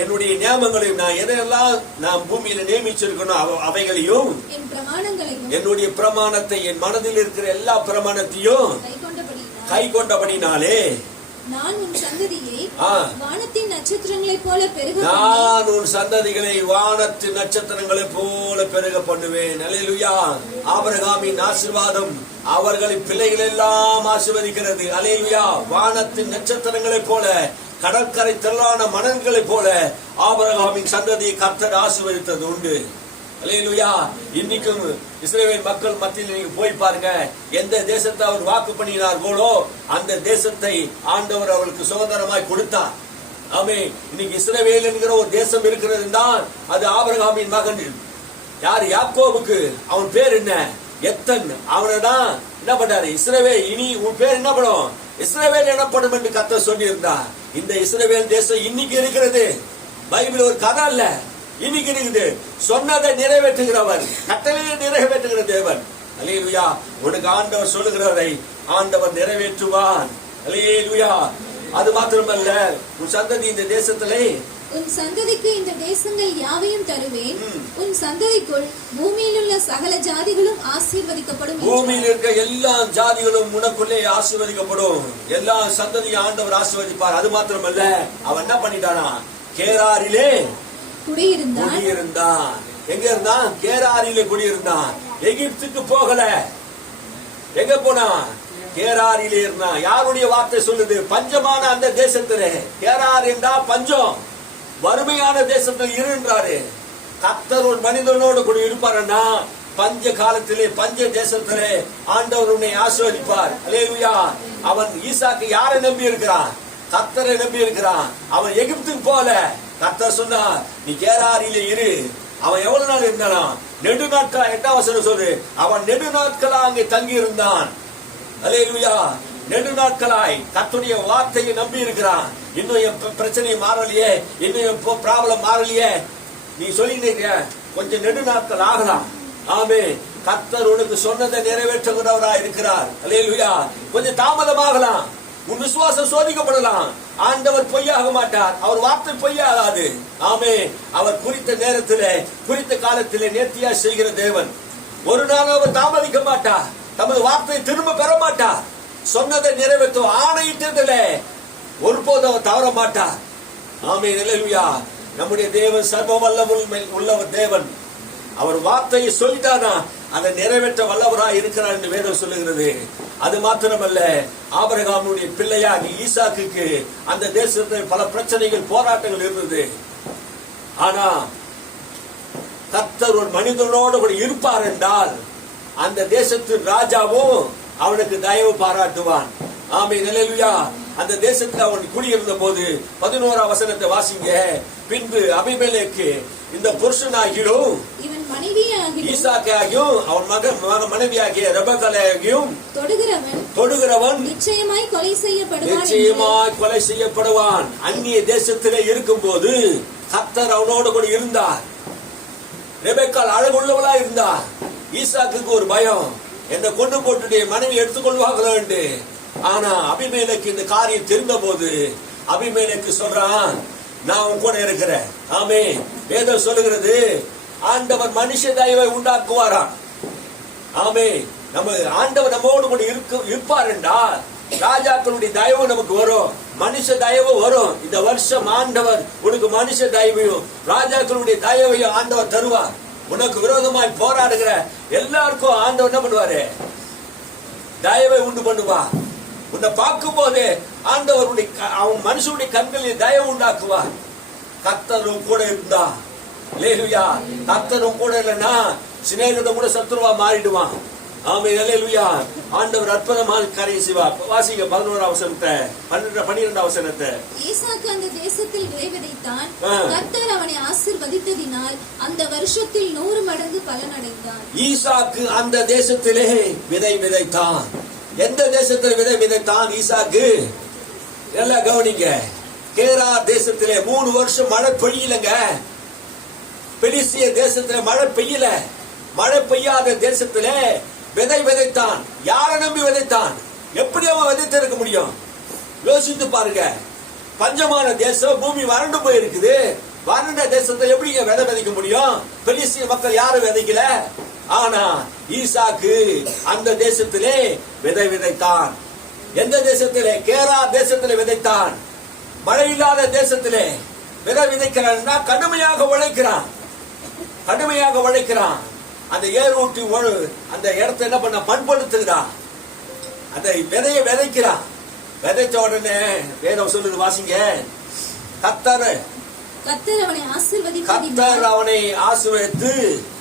என்னுடைய நியமங்களையும் நான் எதையெல்லாம் நான் பூமியில நியமிச்சிருக்கணும் அவைகளையும் என் பிரமாணங்களையும் என்னுடைய பிரமாணத்தை என் மனதில் இருக்கிற எல்லா பிரமாணத்தையும் கை கொண்டபடினாலே நான் உன் சந்ததியை ஆ. வானத்தின் நட்சத்திரங்களைப் போல பெருக நான் உன் சந்ததிகளை வானத்து நட்சத்திரங்களைப் போல பெருக பண்ணுவேன். அல்லேலூயா. ஆபிரகாமின் ஆசீர்வாதம் அவர்களின் பிள்ளைகள் எல்லாம் ஆசீர்வதிக்கிறது. அல்லேலூயா. வானத்தின் நட்சத்திரங்களைப் போல, கடற்கரை திரளான மணல்களைப் போல ஆபிரகாமின் சந்ததியை கர்த்தர் ஆசீர்வதித்தது உண்டு. அல்லேலூயா. இன்னைக்கும் இஸ்ரவேல் மக்கள் மத்தியில் நீங்க போய் பாருங்க, எந்த தேசத்தை அவர் வாக்கு பண்ணினார்களோ அந்த தேசத்தை ஆண்டவர் அவர்களுக்கு சுதந்திரமாய் கொடுத்தார். ஆமே. இன்னைக்கு இஸ்ரவேல் என்கிற ஒரு தேசம் இருக்கிறது தான், அது ஆபிரகாமின் மகன் யார், யாக்கோபுக்கு. அவன் பேர் என்ன, எத்தன். அவனை தான் என்ன பண்றாரு, இஸ்ரவேல். இனி உன் பேர் என்ன படும், இஸ்ரவேல் எனப்படும் என்று கர்த்தர் சொல்லியிருந்தார். இந்த இஸ்ரவேல் தேசம் இன்னைக்கு இருக்கிறது. பைபிள் ஒரு கதை அல்ல, இன்னைக்கு இருக்குது. சொன்னதை நிறைவேற்றுகிறவர், கட்டளையை நிறைவேற்றுகிற தேவன். அல்லேலூயா. உனக்கு ஆண்டவர் சொல்லுகிறதை ஆண்டவர் நிறைவேற்றுவான். அல்லேலூயா. அது மாத்திரமல்ல, உன் சந்ததி இந்த தேசத்திலே, உன் சந்ததிக்கு இந்த தேசங்கள் யாவையும் தருவேன். உன் சந்ததிக்குள் பூமியில் உள்ள சகல ஜாதிகளும் ஆசீர்வதிக்கப்படும். பூமியில் இருக்க எல்லா ஜாதிகளும் உனக்குள்ளே ஆசீர்வதிக்கப்படும். எல்லா சந்ததியும் ஆண்டவர் ஆசீர்வதிப்பார். அது மாத்திரமல்ல, அவன் என்ன பண்ணிட்டானா, கேராரிலே குடியிருந்தான். எங்க இருந்தான், கேராரியில குடியிருந்தான். எகிப்துக்கு போகல. எங்க போனா, கேராரியிலே இருந்தான். யாருடைய வார்த்தை சொல்லுது, பஞ்சமான அந்த தேசத்திலே. கேரார் என்றா பஞ்சம், வறுமையான தேசத்தில் இருன்றாரு. கர்த்தர் ஒரு மனிதனோடு கூட இருப்பாருன்னா பஞ்ச காலத்திலே, பஞ்ச தேசத்திலே ஆண்டவர் உன்னை ஆசீர்வதிப்பார். அல்லேலூயா. அவன் ஈசாக்கு யாரை நம்பி இருக்கிறான், கர்த்தரை நம்பி இருக்கிறான். அவன் எகிப்துக்கு போல. கர்த்தர் சொன்னா, நீ கேராரியிலே இரு. அவன் எவ்வளவு நாள் இருந்தானா, நெடு நாட்களா. 8ஆம் வசனம் சொல்லு, அவன் நெடு நாட்களா அங்கே தங்கி இருந்தான். அல்லேலூயா. நெடு நாட்களாய் கர்த்தருடைய வார்த்தையை நம்பி இருக்கிறான். இன்னும் என் பிரச்சனை மாறலையே, இன்னும் என் ப்ராப்ளம் மாறலையே, நீ சொல்லிட்டு கொஞ்சம் நெடு நாட்கள் ஆகலாம். ஆமே. கர்த்தர் உனக்கு சொன்னதை நிறைவேற்றுகிறவராய் இருக்கிறார். அல்லேலூயா. கொஞ்சம் தாமதமாகலாம், உன் விசுவாசம் சோதிக்கப்படலாம். ஆண்டவர் பொய்யாக மாட்டார், அவர் வார்த்தை பொய்யாகாது. ஆமே. அவர் குறித்த நேரத்திலே, குறித்த காலத்திலே நேர்த்தியா செய்கிற தேவன். ஒரு நாள் அவர் தாமதிக்க மாட்டார், தமது வார்த்தையை திரும்ப பெற மாட்டார். சொன்னதை நிறைவேற்றும் ஆணையிட்டதிலே ஒருபோதும் அவர் தவற மாட்டார். ஆமே. அல்லேலூயா. நம்முடைய தேவன் சர்வ வல்லமை உள்ளவர் தேவன். அவர் வார்த்தையை சொல்லிட்டானா அதை நிறைவேற்ற வல்லவராய் இருக்கிறார் என்று வேதம் சொல்லுகிறது. அது மாத்திரமல்ல, ஆபிரகாமுடைய பிள்ளையாகி ஈசாக்குக்கு அந்த தேசத்தில் பல பிரச்சனைகள், போராட்டங்கள் இருந்தது. ஆனா கர்த்தர் ஒரு மனிதனோடு கூட இருப்பார் என்றால் அந்த தேசத்தின் ராஜாவும் அவனுக்கு தயவு பாராட்டுவான். ஆமென். அல்லேலூயா. அந்த தேசத்தில் அவன் குடியிருந்த போது 11ஆம் வசனத்தை வாசிங்க. பின்பு அபிமெலேக்கு இந்த புருஷனாகியும் இவன் மனைவியாகியும் ஈசாக்காகியும் அவன் மனைவியாகிய ரெபெக்காளையும் தொடுகிறவன் நிச்சயமாய் கொலை செய்யப்படுவான். அந்நிய தேசத்திலே இருக்கும் போது கர்த்தர் அவனோடு கூட இருந்தார். ரெபெக்காள் அழகுள்ளவளா இருந்தார். ஈசாக்குக்கு ஒரு பயம், என்னை கொண்டு போட்டு மனைவி எடுத்துக்கொள்வாங்களோ என்று. ஆனா அபிமெலேக்கு இந்த காரியம் தெரிந்த போது அபிமெலேக்கு சொல்றான், நான் உன் கூட இருக்கிறேன். ஆமே. வேதம் சொல்லுகிறது, ஆண்டவர் மனுஷ தயவை உண்டாக்குவாராம். ஆமே. நம்ம ஆண்டவர் நம்மோடு கூட இருப்பார் என்றால் ராஜாக்களுடைய தயவு நமக்கு வரும், மனுஷ தயவு வரும். இந்த வருஷம் ஆண்டவர் உனக்கு மனுஷ தயவையும் ராஜாக்களுடைய தயவையும் ஆண்டவர் தருவார். உனக்கு விரோதமாய் போராடுகிற எல்லாருக்கும் ஆண்டவர் என்ன பண்ணுவாரு, தயவை உண்டு பண்ணுவார். உன்னை பார்க்கும் போதே ஆண்டவருடைய அவன் மனுஷனுடைய கண்களில் தயவு உண்டாக்குவார். கர்த்தரும் கூட இருந்தா. அல்லேலூயா. கர்த்தரும் கூட இல்லைன்னா சிநேகிதன் கூட சத்துருவா மாறிடுவான். ஆமென். அல்லேலூயா. ஆண்டவர் அற்புதமான காரியம் செய்வார். வாசிங்க 11ஆம் வசனத்தை, 12ஆம் வசனத்தை. ஈசாக்கு அந்த தேசத்தில் விதை விதைத்தான். கர்த்தர் அவனை ஆசீர்வதித்ததினால் அந்த வருஷத்தில் 100 மடங்கு பலன் அடைந்தான். ஈசாக்கு அந்த தேசத்திலே விதை விதைத்தான். எந்த தேசத்தில் விதை விதைத்தான் ஈசாக்கு? எல்லாம் கவனிங்க. கேரார் தேசத்திலே 3 வருஷம் மழை பெய்யலங்க. பெலிஸ்திய தேசத்திலே மழை பெய்யல. மழை பெய்யாத தேசத்திலே விதை விதைத்தான். யாரை நம்பி விதைத்தான்? எப்படி அவன் விதைத்திருக்க முடியும்? யோசித்து பாருங்க. பஞ்சமான தேசம், பூமி வறண்டு போயிருக்குது. வறண்ட தேசத்தை எப்படிங்க விதை விதைக்க முடியும்? பெலிஸ்திய மக்கள் யாரும் விதைக்கல. ஆனா ஈசாக்கு அந்த தேசத்திலே விதை விதைத்தான். எந்த தேசத்திலே? கேரா தேசத்திலே விதைத்தான். மழை இல்லாத தேசத்திலே விதை விதைக்கிறான். கடுமையாக உழைக்கிறான், கடுமையாக உழைக்கிறான். அந்த ஏரூட்டி அந்த இடத்தை என்ன பண்ண, பண்படுத்துகிறான். அந்த விதையை விதைக்கிறான். விதைச்ச உடனே வேதம் சொல்லுது, வாசிங்க. கர்த்தர் அவனை ஆசீர்வதித்து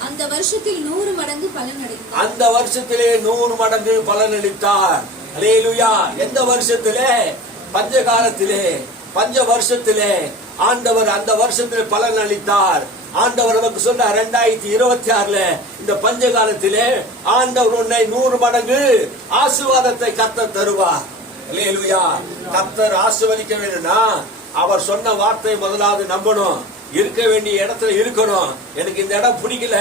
அந்த வருஷத்தில் 100 மடங்கு பலன் அளித்தார். அந்த வருஷத்திலே 100 மடங்கு பலன் அளித்தார். அல்லேலூயா. எந்த வருஷத்திலே? பஞ்ச காலத்திலே, பஞ்ச வருஷத்திலே ஆண்டவர் அந்த வருஷத்திலே பலன் அளித்தார். ஆண்டவர் நமக்கு சொன்னார் 2026 இந்த பஞ்ச காலத்திலே ஆண்டவர் உன்னை 100 மடங்கு ஆசீர்வாதத்தை கர்த்தர் தருவார். அல்லேலூயா. கர்த்தர் ஆசீர்வதிக்க வேண்டும்னா அவர் சொன்ன வார்த்தை முதலாவது நம்பணும். இருக்க வேண்டிய இடத்துல இருக்கணும். எனக்கு இந்த இடம் பிடிக்கல,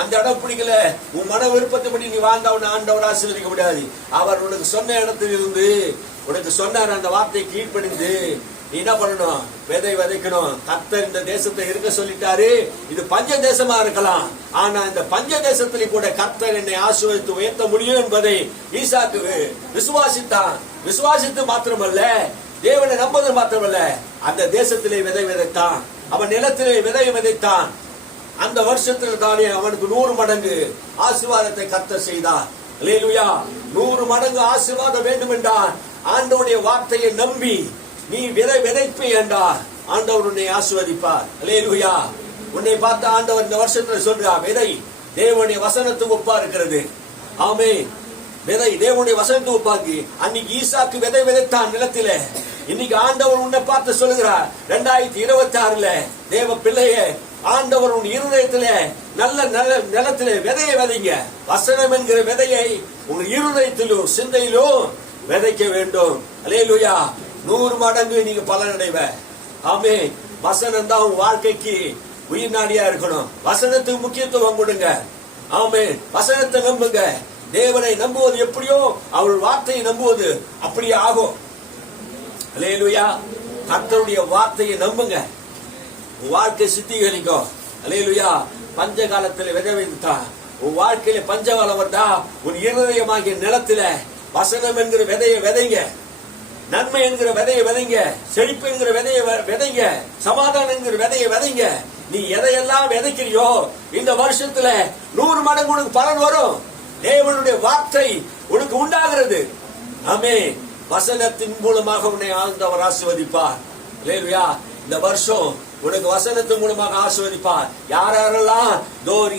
அந்த இடம் பிடிக்கல, உன் மன விருப்பத்தைப்படி நீ வாழ்ந்தவன ஆண்டவர் ஆசீர்வதிக்க முடியாது. அவர் உனக்கு சொன்ன இடத்துல இருந்து உனக்கு சொன்னார், அந்த வார்த்தை கீழ்ப்படிந்து நீ என்ன பண்ணணும்? விதை விதைக்கணும். கர்த்தர் இந்த தேசத்தை இருக்க சொல்லிட்டாரு. இது பஞ்ச தேசமா இருக்கலாம், ஆனா இந்த பஞ்ச தேசத்திலே கூட கர்த்தர் என்னை ஆசீர்வதித்து உயர்த்த முடியும் என்பதை ஈசாக்கு விசுவாசித்தான். விசுவாசித்து மாத்திரமல்ல, தேவனை நம்புவது மாத்திரமல்ல, அந்த தேசத்திலே விதை விதைத்தான். அவன் நிலத்திலே விதை விதைத்தான். அந்த வருஷத்தில் தானே அவனுக்கு 100 மடங்கு ஆசீர்வாதத்தை கர்த்தர் செய்தார். அல்லேலூயா. 100 மடங்கு ஆசீர்வாதம் வேண்டும் என்றால் ஆண்டவருடைய வார்த்தையை நம்பி நீ விதை விதைப்பை என்றார் ஆண்டவர் உன்னை ஆசீர்வதிப்பார். அல்லேலூயா. உன்னை பார்த்த ஆண்டவர் இந்த வருஷத்துல சொல்றார், விதை தேவனுடைய வசனத்துக்கு ஒப்பா இருக்கிறது. ஆமென். விதை தேவனுடைய வசனத்துக்கு ஒப்பாக்கி அன்னைக்கு ஈசாக்கு விதை விதைத்தான் நிலத்திலே. இன்னைக்கு ஆண்டவர் உன்னை பார்த்து சொல்லுகிறார், 2026 தேவ பிள்ளையே, ஆண்டவர் உன் இருதயத்திலே நல்ல நிலத்திலே விதையை விதைங்க. வசனம் என்கிற விதையை உங்க இருதயத்திலும் சிந்தையிலும் விதைக்க வேண்டும். அல்லேலூயா. 100 மடங்கு நீங்க பலனடைவ. ஆமென். வசனம் தான் உன் வாழ்க்கைக்கு உயிர் நாடியா இருக்கணும். வசனத்துக்கு முக்கியத்துவம் கொடுங்க. ஆமென். வசனத்தை நம்புங்க. தேவனை நம்புவது எப்படியோ அவர் வார்த்தையை நம்புவது அப்படியே ஆகும். அல்லேலூயா. கர்த்தருடைய வார்த்தையை நம்புங்க, உன் வாழ்க்கை சித்திகரிக்கும். அல்லேலூயா. பஞ்ச காலத்தில் விதை விதைத்தா உன் வாழ்க்கையில பஞ்சகாலம் வந்தா உன் இருதயமாகிய நிலத்தில வசனம் என்கிற விதையை விதைங்க. நன்மை என்கிற விதையை விதைங்க. செழிப்பு என்கிற விதையை விதைங்க. சமாதானம் என்கிற விதையை விதைங்க. நீ எதையெல்லாம் விதைக்கிறியோ இந்த வருஷத்துல 100 மடங்கு உனக்கு பலன் வரும். தேவனுடைய வார்த்தை உனக்கு உண்டாகிறது. ஆமென். வசனத்தின் மூலமாக உன்னை ஆண்டவர் ஆசீர்வதிப்பார். அல்லேலூயா. இந்த வருஷம் உனக்கு வசனத்தின் மூலமாக ஆசீர்வதிப்பார். யாரெல்லாம்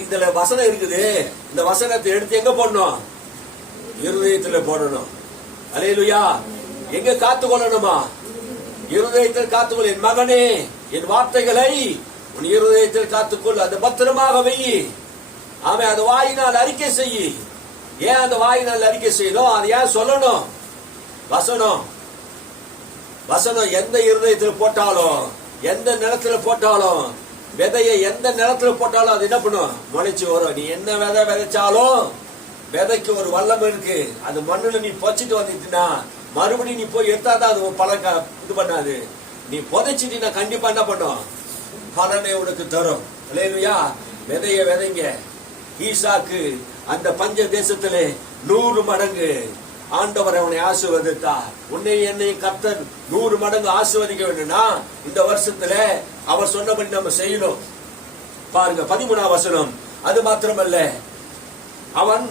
இதுல வசனம் இருக்குது, இந்த வசனத்தை எடுத்து எங்க போடணும்? இருதயத்துல போடணும். அல்லேலூயா. எங்க காத்துக்கொள்ளணுமா? இருதயத்தில் காத்துக்கொள்ள. என் மகனே, என் வார்த்தைகளை உன் இருதயத்தில் காத்துக்கொள். அது பத்திரமாக வை. ஆமென். அது வாயினால் அறிக்கை செய்யி. ஏன் அந்த வாயினால் அறிக்கை செய்யணும்? அது ஏன் சொல்லணும்? வசனம், வசனம் எந்த இருதயத்தில் போட்டாலும், எந்த நிலத்துல போட்டாலும், விதையை எந்த நிலத்துல போட்டாலும் அது என்ன பண்ணும்? முளைச்சு வரும். நீ என்ன விதை விதைச்சாலும் விதைக்கு ஒரு வல்லம் இருக்கு. அது மண்ணுல நீ பொச்சிட்டு வந்துட்டீன்னா மறுபடியும் நீ போய் எடுத்தாதான் அது பழக்க இது பண்ணாது. நீ புதைச்சிட்டீங்கன்னா கண்டிப்பா என்ன பண்ணும்? பலனை உனக்கு தரும். அல்லேலூயா. விதைய விதைங்க. ஈசாக்கு அந்த பஞ்ச தேசத்திலே 100 மடங்கு ஆண்டவர் அவனை ஆசீர்வதித்தார். உன்னை என்னை கர்த்தர் 100 மடங்கு ஆசீர்வதிக்க வேண்டும்னா இந்த வருஷத்துல அவர் சொன்னபடி நம்ம செய்யணும். பாருங்க 13ஆம் வசனம். அது மாத்திரமல்ல, அவன்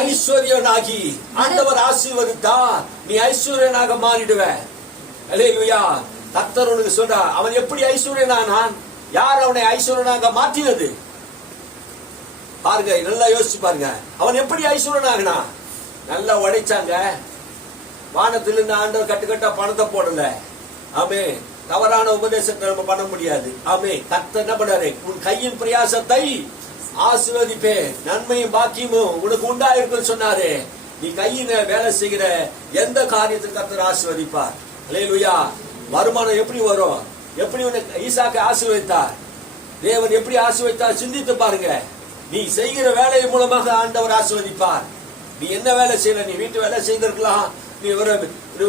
ஐஸ்வர்யனாகி ஆண்டவர் ஆசீர்வதித்தா நீ ஐஸ்வர்யனாக மாறிடுவ. அல்லேலூயா. கர்த்தர் உனக்கு சொல்றார், அவன் எப்படி ஐஸ்வர்யனானான்? யார் அவனை ஐஸ்வர்யனாக மாற்றினது? பாருங்க, நல்லா யோசிச்சு பாருங்க. அவன் எப்படி ஐஸ்வர்யனாகனா? நல்லா உழைச்சாங்க. வானத்திலிருந்து ஆண்டவர் கட்டுக்கட்டா பணத்தை போடல. ஆமே. தவறான உபதேசத்தை நம்ம பண்ண முடியாது. ஆமே. கர்த்தர் என்ன பண்ணாரு? உன் கையின் பிரயாசத்தை ஆசீர்வதிப்பே, நன்மையும் பாக்கியமும் உனக்கு உண்டாயிருக்குன்னு சொன்னாரு. நீ கையில வேலை செய்கிற எந்த காரியத்துக்கு கர்த்தர் ஆசீர்வதிப்பார். அல்லேலூயா. வருமானம் எப்படி வரும்? எப்படி ஈசாக்கை ஆசீர்வதித்தார்? தேவன் எப்படி ஆசீர்வதித்தார் சிந்தித்து பாருங்க. நீ செய்கிற வேலை மூலமாக ஆண்டவர் ஆசீர்வதிப்பார். நீ என்ன வேலை செய்யல? நீ வீட்டு வேலை செய்திருக்கலாம், நீ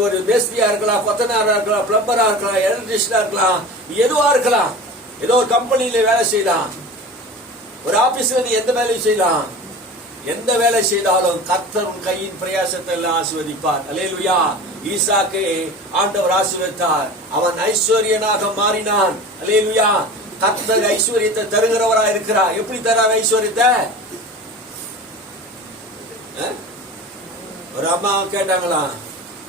ஒரு மேஸ்திரியா இருக்கலாம், கொத்தனாரா இருக்கலாம், பிளம்பரா இருக்கலாம், எலக்ட்ரிஷியனா இருக்கலாம், நீ எதுவா இருக்கலாம். ஏதோ ஒரு கம்பெனியில வேலை செய்யலாம், ஒரு ஆபீஸ்ல நீ எந்த வேலையும் செய்யலாம். எந்த வேலை செய்தாலும் கர்த்தர் உன் கையின் பிரயாசத்தை எல்லாம் ஆசீர்வதிப்பார். அல்லேலூயா. ஈசாக்கை ஆண்டவர் ஆசீர்வதித்தார். அவன் ஐஸ்வர்யனாக மாறினான். அல்லேலூயா. கர்த்தர் ஐஸ்வர்யத்தை தருகிறவரா இருக்கிறார். எப்படி தரார் ஐஸ்வர்யத்தை? ஒரு அம்மா கேட்டாங்களா,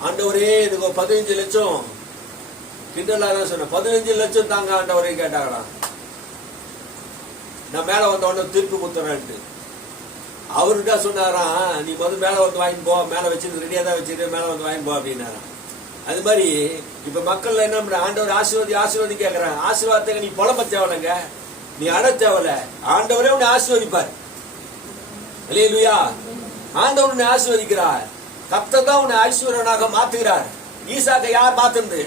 ஆண்டவரே இதுக்கு 15 லட்சம் கிண்டலா தான் சொன்ன, 15 லட்சம் தாங்க ஆண்டவரே கேட்டாங்களா. நான் மேல வந்த உடனே திருப்பி கொடுத்துறேன்ட்டு அவர்கிட்ட சொன்னாரா, நீ முதல் மேல வந்து வாங்கிட்டு போ, மேல வச்சிருந்து ரெடியா தான் வச்சுட்டு மேல வந்து வாங்கிட்டு போ அப்படின்னாரா. அது மாதிரி இப்ப மக்கள் என்ன பண்ற, ஆண்டவர் ஆசீர்வாதி கேட்கறான். ஆசீர்வாதத்தை நீ புலம்ப தேவலைங்க, நீ அட தேவல, ஆண்டவரே உன்னை ஆசீர்வதிப்பார். அல்லேலூயா. ஆண்டவர் உன்னை ஆசீர்வதிக்கிறார். கர்த்தர் தான் உன்னை ஐஸ்வர்யனாக மாத்துகிறார். ஈசாக்கை யார் மாத்துறது?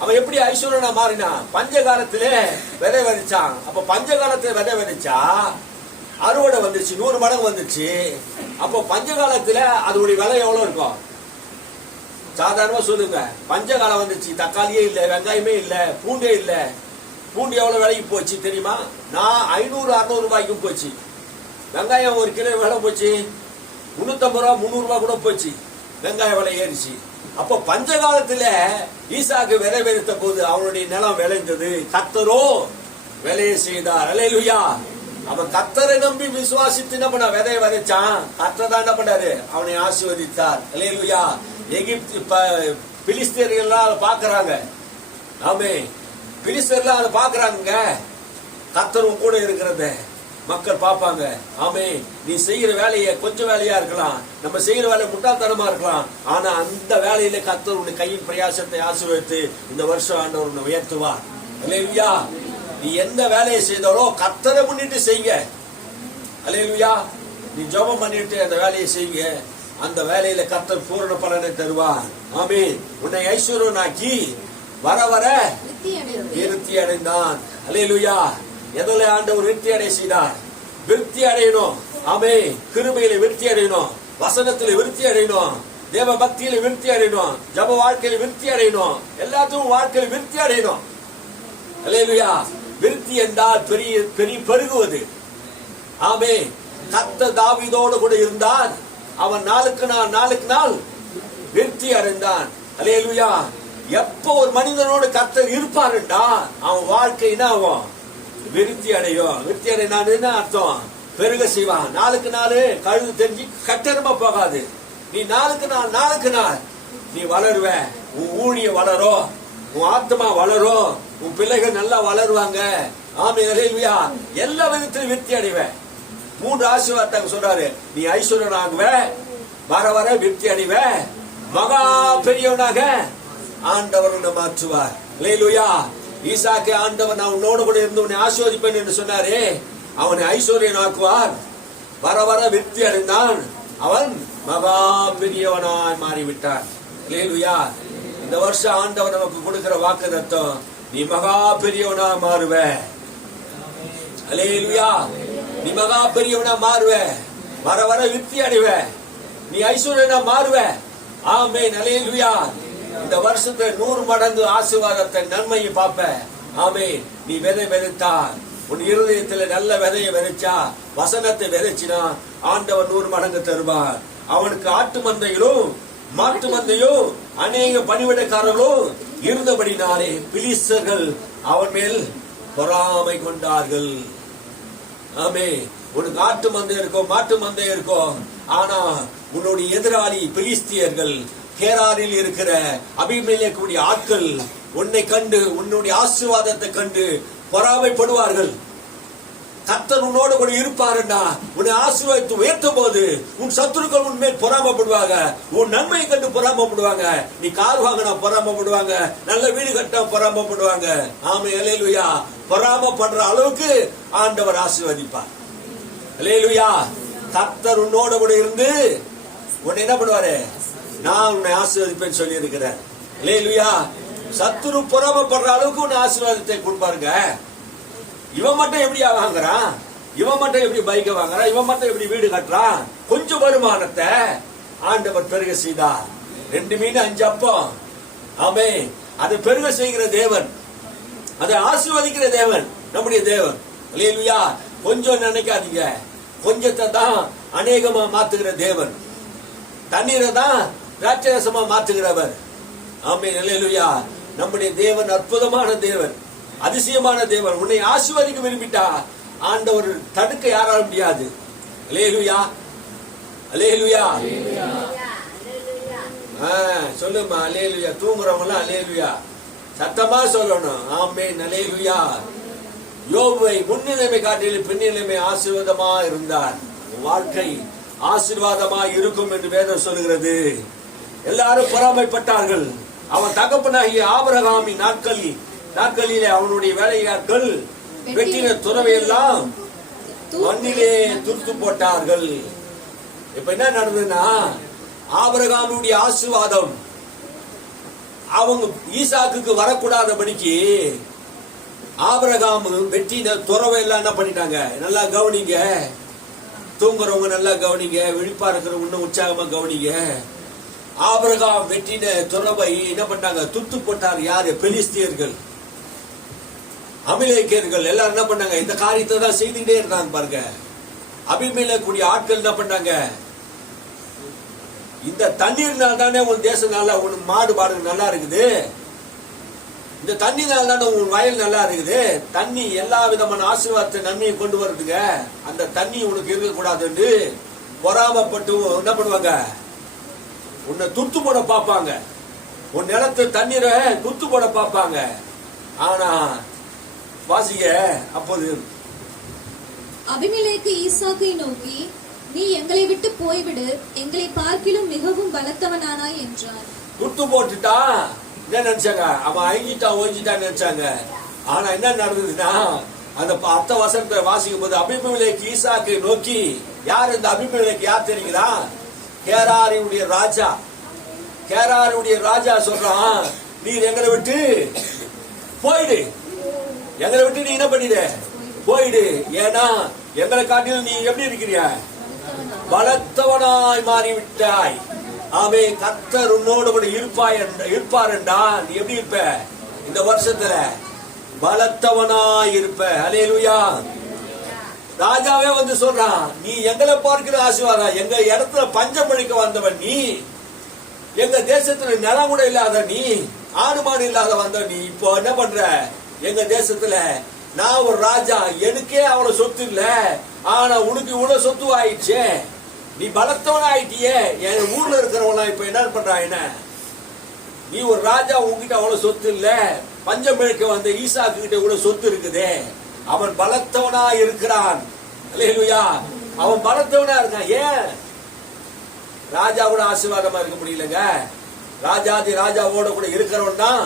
அவன் எப்படி ஐஸ்வர்யனா மாறினா? பஞ்ச காலத்திலே விதை விதைச்சான். அப்ப பஞ்ச காலத்துல விதை விதைச்சா அறுவடை வந்துச்சு, 100 மடங்கு வந்துச்சு. அப்போ பஞ்ச காலத்துல அதோடைய விலை எவ்வளவு இருக்கும்? சாதாரணமா சொல்லுங்க, பஞ்ச காலம் வந்துச்சு, தக்காளியே இல்ல, வெங்காயமே இல்ல, பூண்டே இல்ல. பூண்டு எவ்வளவு விலைக்கு போச்சு தெரியுமா? நான் 500-600 ரூபாய்க்கும் போச்சு. வெங்காயம் 1 கிலோ விலை போச்சு 350 ரூபா 300 ரூபாய் கூட போச்சு. வெங்காய விலை ஏறிச்சு. அப்போ பஞ்ச காலத்துல ஈசாக்கு விதை விதைத்த போது அவனுடைய நிலம் விளைந்தது. கர்த்தரோ விளைய செய்தார். அல்லேலூயா. அவன் கர்த்தரை நம்பி விசுவாசித்து என்ன பண்ண விதையை விதைச்சான். கர்த்தர் தான் என்ன பண்ணாரு? அவனை ஆசீர்வதித்தார். அல்லேலூயா. எகிப்து பிலிஸ்தீனர்கள் அதை பாக்குறாங்க. ஆமே, பிலிஸ்தீனர்கள் அதை பாக்குறாங்க. கர்த்தரும் கூட இருக்கிறத மக்கள் பார்ப்பாங்க. ஆமே, நீ செய்யற வேலையை கொஞ்சம் வேலையா இருக்கலாம், நம்ம செய்யற வேலை முட்டாள்தனமா இருக்கலாம், ஆனா அந்த வேலையில கர்த்தர் உன்னை கையின் பிரயாசத்தை ஆசீர்வதித்து இந்த வருஷம் ஆண்டவர் உன்னை உயர்த்துவார். அல்லேலூயா. நீ எந்த வேலையை செய்தாலோ கர்த்தரை முன்னிட்டு செய்யுங்க. அல்லேலூயா. நீ ஜெபம் பண்ணிட்டு அந்த வேலையை செய்யுங்க. அந்த வேலையில கர்த்தர் பூரண பலனை தருவார். ஆமே. உன்னை ஐஸ்வர்யனாக்கி வர வர விருத்தி அடைந்தான். அல்லேலூயா. எதில் ஆண்டவர் விருத்தி அடைய செய்தார்? விருத்தி அடையணும். ஆமே. கிருபையில விருத்தி அடையணும், வசனத்தில விருத்தி அடையணும், தேவ பக்தியில விருத்தி அடையணும், ஜப வாழ்க்கையில விருத்தி அடையணும், எல்லாத்துக்கும் வாழ்க்கையில விருத்தி அடையணும். அல்லேலூயா. விருத்தி என்றால் பெரிய பெருகுவது. ஆமே. கர்த்தர் தாவீதோடு கூட இருந்தான். அவன் நாளுக்கு நாள் விருத்தி அடைந்தான். அல்லேலூயா. எப்போ ஒரு மனிதனோடு கர்த்தர் இருப்பாருண்டா அவன் வாழ்க்கைனா அவன் விருத்தி அடையும். விருத்தி அடையினா அர்த்தம் பெருக செய்வான். நாளுக்கு நாள் கழுது தெரிஞ்சு கட்டணமா போகாது. நீ நாளுக்கு நாள் நீ வளருவ. உன் ஊழிய வளரும், உன் ஆத்மா வளரும், உன் பிள்ளைகள் நல்லா வளருவாங்க. ஆமே. அல்லேலூயா. எல்லா விதத்திலும் விருத்தி அடைவ. 3 ஆசீர்வாதத்தை சொல்றாரு. நீ ஐஸ்வர்யனாகுவ, வர வர விருத்தி அடைவ, மகா பெரியவனாக ஆண்டவர் உன்னை மாற்றுவார். அல்லேலூயா. ஈசாக்கை ஆண்டவர் நான் உன்னோடு கூட இருந்து உன்னை ஆசீர்வதிப்பேன் என்று சொன்னாரே, அவனை ஐஸ்வர்யனாக்குவார். வர வர விருத்தி அடைந்தான். அவன் மகா பெரியவனாய் மாறிவிட்டான். அல்லேலூயா. இந்த வருஷம் ஆண்டவர் நமக்கு கொடுக்கிற வாக்குத்தத்தம், நீ மகா பெரியவனா மாறுவ. அல்லேலூயா. நீ மகா பெரியவனா மாறுவ, வர வர விருத்தி அடைவ, நீ ஐஸ்வர்யனா மாறுவ. ஆமென். அல்லேலூயா. இந்த வருஷத்தை 100 மடங்கு ஆசீர்வாதத்தை நன்மையை பார்ப்ப. ஆமென். நீ விதை விதைத்தா, உன் இருதயத்துல நல்ல விதையை விதைச்சா, வசனத்தை விதைச்சினா ஆண்டவர் 100 மடங்கு தருவார். அவனுக்கு ஆட்டு மந்தையிலும் மாட்டு மந்தையும் அநேக பணிவிடைக்காரர்களும் இருந்தபடினாலே பிலிஸ்தர்கள் அவன் மேல் பொறாமை கொண்டார்கள். ஆமே. உனக்கு ஆட்டு மந்தை இருக்கும், மாட்டு மந்தை இருக்கும், ஆனா உன்னுடைய எதிராளி பிலிஸ்தியர்கள், கேராரில் இருக்கிற அபிமெலேக்குடைய ஆட்கள் உன்னை கண்டு உன்னுடைய ஆசீர்வாதத்தை கண்டு பொறாமைப்படுவார்கள். கர்த்தர் உன்னோடு கூட இருப்பாருன்னா உன்னை ஆசீர்வாதத்தை உயர்த்தும் போது உன் சத்துருக்கள் உன்மேல் பொறாமப்படுவாங்க, உன் நன்மையை கண்டு பொறாமப்படுவாங்க. நீ கார் வாங்கினா பொறாமப்படுவாங்க, நல்ல வீடு கட்ட பொறாமப்படுவாங்க. ஆமே. அல்லேலூயா. பொறாமப்படுற அளவுக்கு ஆண்டவர் ஆசீர்வதிப்பார். அல்லேலூயா. கர்த்தர் உன்னோடு கூட இருந்து உன்னை என்ன பண்ணுவாரு? நான் உன்னை ஆசீர்வதிப்பேன்னு சொல்லி இருக்கிறேன். அல்லேலூயா. சத்துரு பொறாமைப்படுற அளவுக்கு உன்னை ஆசீர்வாதத்தை கொடுப்பாருங்க. இவன் மட்டும் எப்படி வாங்குறான்? இவன் மட்டும் எப்படி பைக்கை வாங்குறான்? இவன் மட்டும் எப்படி வீடு கட்டுறான்? கொஞ்சம் வருமானத்தை ஆண்டவர் பெருக செய்தார். 2 மீன் 5 அப்பம். ஆமே. அதை பெருக செய்கிற தேவன், அதை ஆசீர்வதிக்கிற தேவன் நம்முடைய தேவன். அல்லேலூயா. கொஞ்சம் நினைக்காதீங்க, கொஞ்சத்தை தான் அநேகமா மாத்துகிற தேவன். தண்ணீரை தான் திராட்சரசமா மாத்துகிறவர். ஆமே. அல்லேலூயா. நம்முடைய தேவன் அற்புதமான தேவன், அதிசயமான தேவன். உன்னை ஆசீர்வதிக்க விரும்பிட்டா ஆண்டவர் தடுக்க யாரால முடியாது. அல்லேலூயா. அல்லேலூயா. சொல்லுமா அல்லேலூயா. தூங்குறவங்க அல்லேலூயா சத்தமா சொல்லணும். ஆமென். அல்லேலூயா. யோபுவை முன்னிலைமை காட்டில் பின்னிலைமை ஆசீர்வாதமா இருந்தார். வாழ்க்கை ஆசீர்வாதமா இருக்கும் என்று வேதம் சொல்லுகிறது. எல்லாரும் பொறாமைப்பட்டார்கள். அவன் தகப்பனாகிய ஆபிரகாமின் நாட்களிலே அவனுடைய வேலையாட்கள் வெட்டின துறவையெல்லாம் மண்ணிலே துர்த்து போட்டார்கள். இப்ப என்ன நடந்ததுன்னா, ஆபிரகாமுடைய ஆசீர்வாதம் அவங்க ஈசாக்குக்கு வரக்கூடாதபடிக்கு ஆபிரகாம் வெட்டின துறவை எல்லாம் என்ன பண்ணிட்டாங்க? நல்லா கவனிங்க, தூங்குறவங்க நல்லா கவனிங்க, விழிப்பா இருக்கிறவங்க இன்னும் உற்சாகமா கவனிங்க. ஆபிரகாம் வெட்டின துறவை என்ன பண்ணாங்க? துத்து போட்டார். யாரு? பெலிஸ்தியர்கள், அபிமெலேக்கியர்கள் எல்லாரும் என்ன பண்ணாங்க? இந்த காரியத்தை தான் செய்துட்டே இருந்தாங்க பாருங்க. அபிமெலேக்குடைய ஆட்கள் என்ன பண்ணாங்க? இந்த தண்ணீர்னால தானே உன் தேசம் நல்லா, உன் மாடு பாடு நல்லா இருக்குது, இந்த தண்ணினால தானே உன் வயல் நல்லா இருக்குது. தண்ணி எல்லா விதமான ஆசீர்வாதத்தை நன்மையை கொண்டு வருதுங்க. அந்த தண்ணி உனக்கு இருக்கக்கூடாதுன்னு பொறாமப்பட்டு என்ன பண்ணுவாங்க? உன்னை துத்து போட பார்ப்பாங்க. உன் நிலத்து தண்ணீரை துத்து போட பார்ப்பாங்க. ஆனா வாசிங்க, அப்போது அபிமெலேக்கு ஈசாக்கை நோக்கி, நீ எங்களை விட்டு போய்விடு, எங்களை பார்க்கிலும் மிகவும் பலத்தவனானாய் என்றார். துட்டு போட்டுட்டா என்ன நினைச்சாங்க? அவன் ஓஞ்சிட்டான்னு நினைச்சாங்க. ஆனா என்ன நடந்ததுன்னா, அந்த 10 வசனத்தை வாசிக்கும் போது அபிமெலேக்கு ஈசாக்கை நோக்கி, யார் இந்த அபிமெலேக்கு? யார் தெரியுங்களா? கேராரியுடைய ராஜா. கேராரியுடைய ராஜா சொல்றான், நீர் எங்களை விட்டு போயிடு, எங்களை விட்டு நீ என்ன பண்ணிடு? போயிடு. ஏன்னா எங்களை காட்டிலும் நீ எப்படி இருக்கிறிய? பலத்தவனாய் மாறிவிட்டாய். ஆமே. கர்த்தர் உன்னோடு கூட இருப்பார் என்றா நீ எப்படி இருப்ப? இந்த வருஷத்துல பலத்தவனாய் இருப்ப. அல்லேலூயா. ராஜாவே வந்து சொல்றான், நீ எங்களை பார்க்கிற ஆசீர்வாதம், எங்க இடத்துல பஞ்சம் பழிக்க வந்தவன் நீ, எங்க தேசத்துல நிலம் கூட இல்லாத நீ, ஆடு மாடு இல்லாத வந்த நீ, இப்போ என்ன பண்ற? எங்க தேசத்துல நான் ஒரு ராஜா, எனக்கே அவ்வளவு சொத்து இல்ல, ஆனா உனக்கு இவ்வளவு சொத்து ஆயிடுச்சு, நீ பலத்தவன ஆயிட்டியே. என் ஊர்ல இருக்கிறவங்க இப்ப என்ன பண்றான்? என்ன நீ ஒரு ராஜா, உங்ககிட்ட அவ்வளவு சொத்து இல்ல, பஞ்சம் பிழைக்க வந்த ஈசாக்கு கிட்ட இவ்வளவு சொத்து இருக்குது, அவன் பலத்தவனா இருக்கிறான். அல்லேலூயா. அவன் பலத்தவனா இருக்கான். ஏன்? ராஜாவோட ஆசீர்வாதமா இருக்க முடியலங்க. ராஜாதி ராஜாவோட கூட இருக்கிறவன் தான்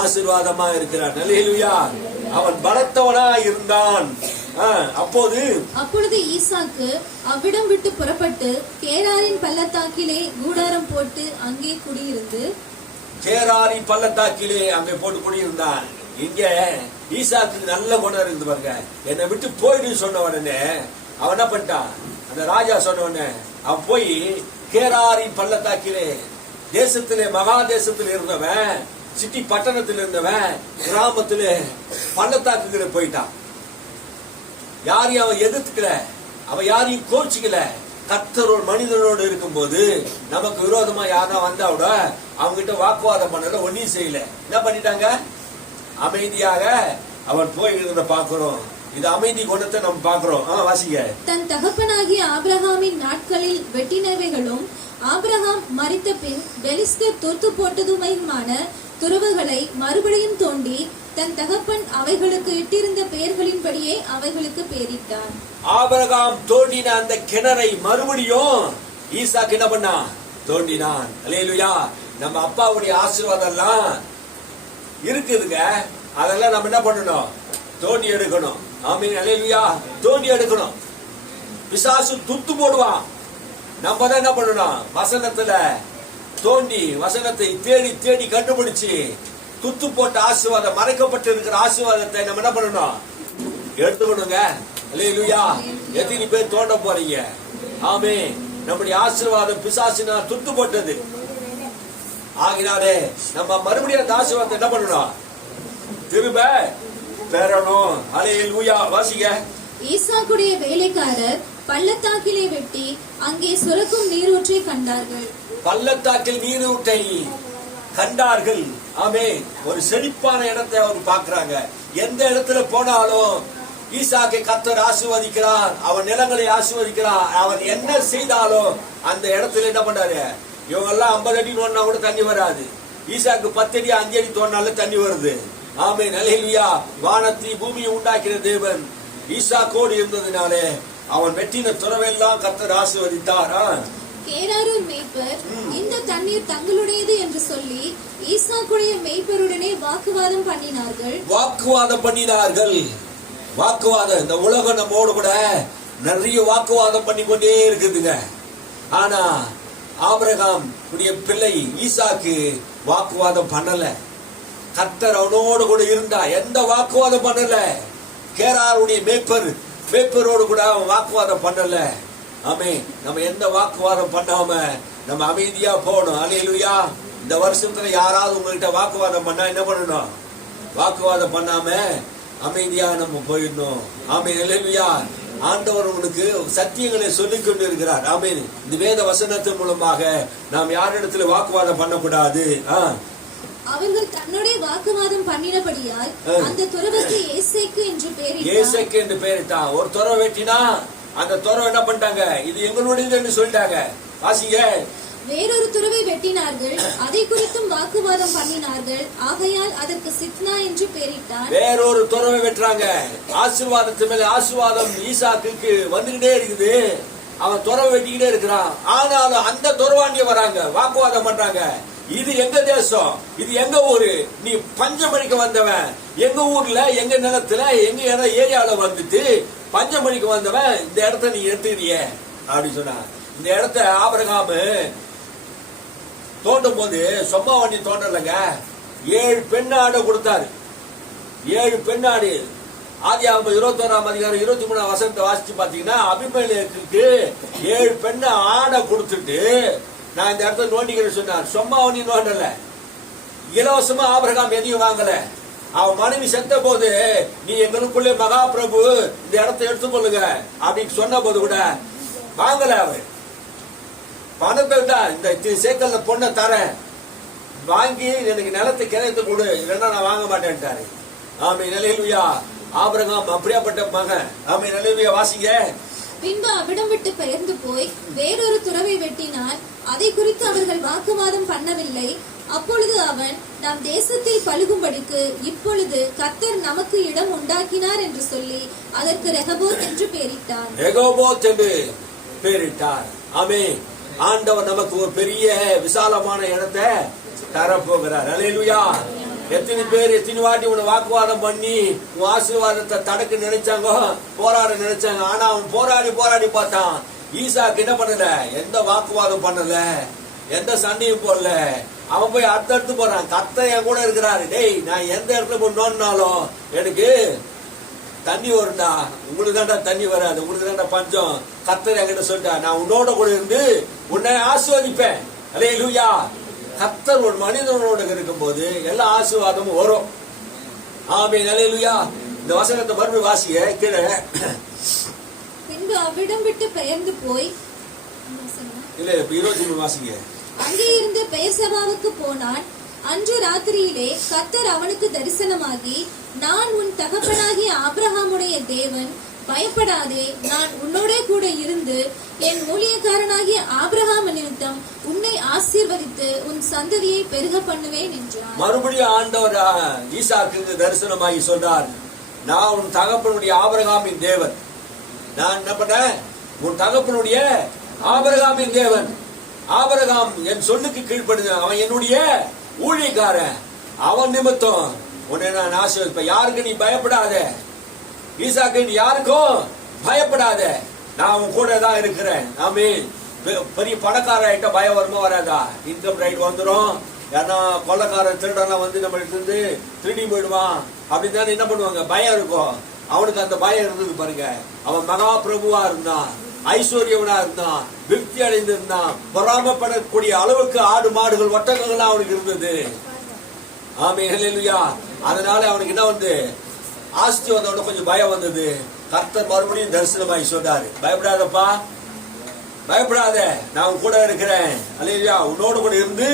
ஆசீர்வாதமா இருக்கிறான். அல்லேலூயா. அவன் பலத்தவனா இருந்தான். அப்பொழுது ஈசாக்கு அவ்விடம் விட்டு புறப்பட்டு கேராரின் பள்ளத்தாக்கிலே கூடாரம் போட்டு அங்கே குடியிருந்து, கேராரின் பள்ளத்தாக்கிலே அங்கே போட்டு குடியிருந்தான். இங்க ஈசாக்கு நல்ல குணம் இருந்து பாருங்க. என்னை விட்டு போயிடுன்னு சொன்ன உடனே அவன் என்ன பண்ணிட்டான்? அந்த ராஜா சொன்ன உடனே அவன் போய் கேராரின் பள்ளத்தாக்கிலே, தேசத்திலே மகா தேசத்தில் இருந்தவன், சிட்டி பட்டணத்தில் இருந்தவன் கிராமத்துல பள்ளத்தாக்குல போயிட்டான். யாரையும் அவன் எதிர்த்துக்கல, அவன் யாரையும் கோச்சிக்கல. கர்த்தர் ஒரு மனிதனோடு இருக்கும் போது நமக்கு விரோதமா யாரா வந்தா கூட அவங்க கிட்ட வாக்குவாதம் பண்ணல, ஒன்னும் செய்யல. என்ன பண்ணிட்டாங்க? அமைதியாக அவன் போய் இருந்த பாக்குறோம். இது அமைதி குணத்தை நம்ம பாக்குறோம். வாசிங்க. தன் தகப்பனாகிய ஆபிரகாமின் நாட்களில் வெட்டினவைகளும் ஆபிரகாம் மரித்த பின் பெலிஸ்தர் துர்த்து போட்டதுமையுமான துறவுகளை மறுபடியும் தோண்டி தன் தகப்பன் அவைகளுக்கு இட்டிருந்த பெயர்களின்படியே அவைகளுக்கு பெயரிட்டான். ஆபிரகாம் தோண்டின அந்த கிணறை மறுபடியும் ஈசாக்கு என்ன பண்ணா? தோண்டினான். அல்லேலூயா. நம்ம அப்பாவுடைய ஆசீர்வாதம் எல்லாம் இருக்குதுங்க, அதெல்லாம் நம்ம என்ன பண்ணணும்? தோண்டி எடுக்கணும். ஆமீன். அல்லேலூயா. தோண்டி எடுக்கணும். பிசாசு துத்து போடுவான். நம்ம தான் என்ன பண்ணணும்? வசனத்துல தோண்டி வசனத்தை தேடி தேடி கண்டுபிடிச்சு துத்து போட்ட ஆசீர்வாதம், மறைக்கப்பட்டு இருக்கிற ஆசீர்வாதத்தை நம்ம என்ன பண்ணணும்? எடுத்துக்கணுங்க. அல்லேலூயா. எத்தனை பேர் தோண்ட போறீங்க? ஆமே. நம்முடைய ஆசீர்வாதம் பிசாசினா துத்து போட்டது. ஆகினாலே நம்ம மறுபடியும் அந்த ஆசீர்வாதத்தை என்ன பண்ணணும்? திரும்ப பெறணும். அல்லேலூயா. வாசிங்க. ஈசாக்குடைய வேலைக்காரர் பள்ளத்தாக்கிலே வெட்டி அங்கே சுரக்கும் நீரூற்றை கண்டார்கள். பள்ளத்தாக்கில் நீரூற்றை கண்டார்கள். ஆமே. ஒரு செழிப்பான இடத்தை அவர் பார்க்கிறாங்க. எந்த இடத்துல போனாலும் ஈசாக்கை கர்த்தர் ஆசீர்வதிக்கிறார். அவன் நிலங்களை ஆசீர்வதிக்கிறார். அவன் என்ன செய்தாலும் அந்த இடத்துல என்ன பண்றாரு? இவங்க எல்லாம் 50 அடி தோண்டினா கூட தண்ணி வராது. ஈசாக்கு 10 அடி 5 அடி தோண்டினாலும் தண்ணி வருது. ஆமே. அல்லேலூயா. வானத்தை பூமியை உண்டாக்கிற தேவன் ஈசாக்கோடு இருந்ததினாலே அவன் வெட்டின துறவெல்லாம் கர்த்தர் ஆசீர்வதித்தார். கேராரூர் மேய்ப்பர் இந்த தண்ணீர் தங்களுடையது என்று சொல்லி ஈசாக்குடைய மேய்ப்பருடனே வாக்குவாதம் பண்ணினார்கள். வாக்குவாதம். இந்த உலகம் நம்மோடு கூட நிறைய வாக்குவாதம் பண்ணி கொண்டே இருக்குதுங்க. ஆனா ஆபிரகாம் உடைய பிள்ளை ஈசாக்கு வாக்குவாதம் பண்ணல. கர்த்தர் அவனோடு கூட இருந்தா. எந்த வாக்குவாதம் பண்ணல. கேராருடைய மேய்ப்பரோடு கூட அவன் வாக்குவாதம் பண்ணல. ஆமே. நம்ம எந்த வாக்குவாதம் பண்ணாம நம்ம அமைதியா போகணும். அல்லேலூயா. இந்த வருஷத்துல யாராவது உங்ககிட்ட வாக்குவாதம் பண்ணா என்ன பண்ணணும்? வாக்குவாதம் பண்ணாம அமைதியா நம்ம போயிடணும். ஆமே. அல்லேலூயா. ஆண்டவர் உங்களுக்கு சத்தியங்களை சொல்லிக் கொண்டு இருக்கிறார். ஆமே. இந்த வேத வசனத்தின் மூலமாக நாம் யாரிடத்துல வாக்குவாதம் பண்ணக்கூடாது. அவர்கள் தன்னுடைய வாக்குவாதம் பண்ணினபடியால் அந்த துறவுக்கு ஏசேக்கு என்று பெயரிட்டான். ஒரு துறவை வெட்டினா அந்த துறவை என்ன பண்ணிட்டாங்க? இது எங்களுடையது என்று சொல்லிட்டாங்க. வாசிங்க. வேறொரு துறவை வெட்டினார்கள், அதை குறித்தும் வாக்குவாதம் பண்ணினார்கள். ஆகையால் அதற்கு சித்னா என்று பெயரிட்டார். வேறொரு துறவை வெட்டுறாங்க. ஆசீர்வாதத்து மேல ஆசீர்வாதம் ஈசாக்குக்கு வந்துகிட்டே இருக்குது. அவன் துறவை வெட்டிக்கிட்டே இருக்கிறான். ஆனாலும் அந்த துறவாண்டிய வராங்க, வாக்குவாதம் பண்றாங்க. இது எங்க தேசம், இது எங்க ஊரு, நீ பஞ்சமணிக்கு வந்தவன், எங்க ஊர்ல எங்க நிலத்துல எங்க ஏரியால வந்துட்டு பஞ்சமணிக்கு வந்தவன் இந்த இடத்த நீ எடுத்துக்கிறிய அப்படி சொன்னா. இந்த இடத்த ஆபிரகாம் தோண்டும் போது சும்மா வண்டி தோண்டலங்க. 7 பெண்ணாடு கொடுத்தாரு. 7 பெண்ணாடு. ஆதியாகமம் 21ஆம் அதிகாரம் 23ஆம் வசனத்தை வாசிச்சு பாத்தீங்கன்னா, அபிமெலேக்குக்கு 7 பெண்ண ஆடை கொடுத்துட்டு நான் இந்த இடத்த நோண்டிக்கிறேன்னு சொன்னார். சும்மா வண்டி நோண்டல. இலவசமா ஆபிரகாம் எதையும் வாங்கல. அவன் மனைவி செத்த போது நீ எங்களுக்குள்ளே மகா பிரபு இந்த இடத்தை எடுத்துக்கொள்ளுங்க அப்படின்னு சொன்ன போது கூட வாங்கல. அவர் பணத்தை தான் இந்த சேக்கல்ல பொண்ணை தரேன், வாங்கி எனக்கு நிலத்தை கிணத்து கொடு, இல்லைன்னா நான் வாங்க மாட்டேன்ட்டாரு. ஆமே. அல்லேலூயா. ஆபிரகாம் அப்படியாப்பட்ட மகன். ஆமே. அல்லேலூயா. வாசிங்க. பின்பு அவ்விடம் விட்டு பெயர்ந்து போய் வேறொரு துறவை வெட்டினார். அதை குறித்து அவர்கள் வாக்குவாதம் பண்ணவில்லை. அப்பொழுது அவன், நம் தேசத்தை பழுகும்படிக்கு இப்பொழுது கர்த்தர் நமக்கு இடம் உண்டாக்கினார் என்று சொல்லி அதற்கு ரெகோபோத் என்று பெயரிட்டார். ஆமே. ஆண்டவர் நமக்கு ஒரு பெரிய விசாலமான இடத்தை தரப்போகிறார். அல்லேலூயா. எத்தனை பேர் எத்தனை வாட்டி உன்னை வாக்குவாதம் பண்ணி உன் ஆசீர்வாதத்தை தடுக்க நினைச்சாங்க, போராட நினைச்சாங்க. ஆனா அவன் போராடி பார்த்தான். ஈசாக்கு என்ன பண்ணல? எந்த வாக்குவாதம் பண்ணல, எந்த சண்டையும் போடல. அவன் போய் அடுத்தடுத்து போறான். கர்த்தர் என் கூட இருக்கிறாரு. டேய், நான் எந்த இடத்துல போய் நோண்டினாலும் எனக்கு தண்ணி வரும்டா. உங்களுக்கு தான்டா தண்ணி வராது, உங்களுக்கு தான்டா பஞ்சம். கர்த்தர் என்கிட்ட சொல்லிட்டா, நான் உன்னோட கூட இருந்து உன்னை ஆசீர்வதிப்பேன். அல்லேலூயா. கர்த்தர் ஒரு மனிதனோட இருக்கும் போது எல்லா ஆசீர்வாதமும் வரும். ஆமென். அல்லேலூயா. இந்த வசனத்தை மறுபடியும் வாசிங்க கீழே. பின்பு அவ்விடம் விட்டு பெயர்ந்து போய் இல்ல 23 வாசிங்க. அங்கே இருந்து பெயர்சபாவுக்கு போனான். அன்று ராத்திரியிலே கர்த்தர் அவனுக்கு தரிசனமாகி, நான் உன் தகப்பனாகிய ஆபிரகாமுடைய தேவன், பயப்படாதே, நான் உன்னோட கூட இருந்து என் ஊழியக்காரனாகிய ஆபிரகாம் நிமித்தம் உன்னை ஆசீர்வதித்து உன் சந்ததியை பெருக பண்ணுவேன் என்றார். மறுபடியும் ஆண்டவர் ஈசாக்குக்கு தரிசனமாகி சொன்னார், நான் உன் தகப்பனுடைய ஆபிரகாமின் தேவன். நான் என்ன பண்ணேன்? உன் தகப்பனுடைய ஆபிரகாமின் தேவன். ஆபிரகாம் என் சொல்லுக்கு கீழ்ப்படுது. அவன் என்னுடைய ஊழியக்காரன். அவன் நிமித்தம் உன்னை நான் ஆசீர்வதிப்பேன். யாருக்கு நீ பயப்படாத. ஈசாக்கு, நீ யாருக்கும் பயப்படாத. நான் உன் கூட தான் இருக்கிறேன். ஆமென். பெரிய பணக்கார ஆயிட்டா பயம் வருமா வராதா? இன்கம் ரைட் வந்துடும். ஏன்னா கொள்ளக்காரன் திருடெல்லாம் வந்து நம்மளுக்கு இருந்து திருடி போயிடுவான் அப்படின்னு தானே என்ன பண்ணுவாங்க, பயம் இருக்கும். அவனுக்கு அந்த பயம் இருந்தது பாருங்க. அவன் மகா பிரபுவா இருந்தான், ஐஸ்வர்யவனா இருந்தான், திருப்தி அடைந்திருந்தான், பொறாமப்படக்கூடிய அளவுக்கு ஆடு மாடுகள் ஒட்டகங்கள்லாம் அவனுக்கு இருந்தது. ஆமென், ஹல்லேலூயா. அதனால அவனுக்கு என்ன வந்து ஆஸ்தி வந்தவன கொஞ்சம் பயம் வந்தது. கர்த்தர் மறுபடியும் தரிசனமாய் சொன்னாரு, பயப்படாதப்பா, பயப்படாத, நான் கூட இருக்கிறேன். ஹல்லேலூயா. உன்னோடு கூட இருந்து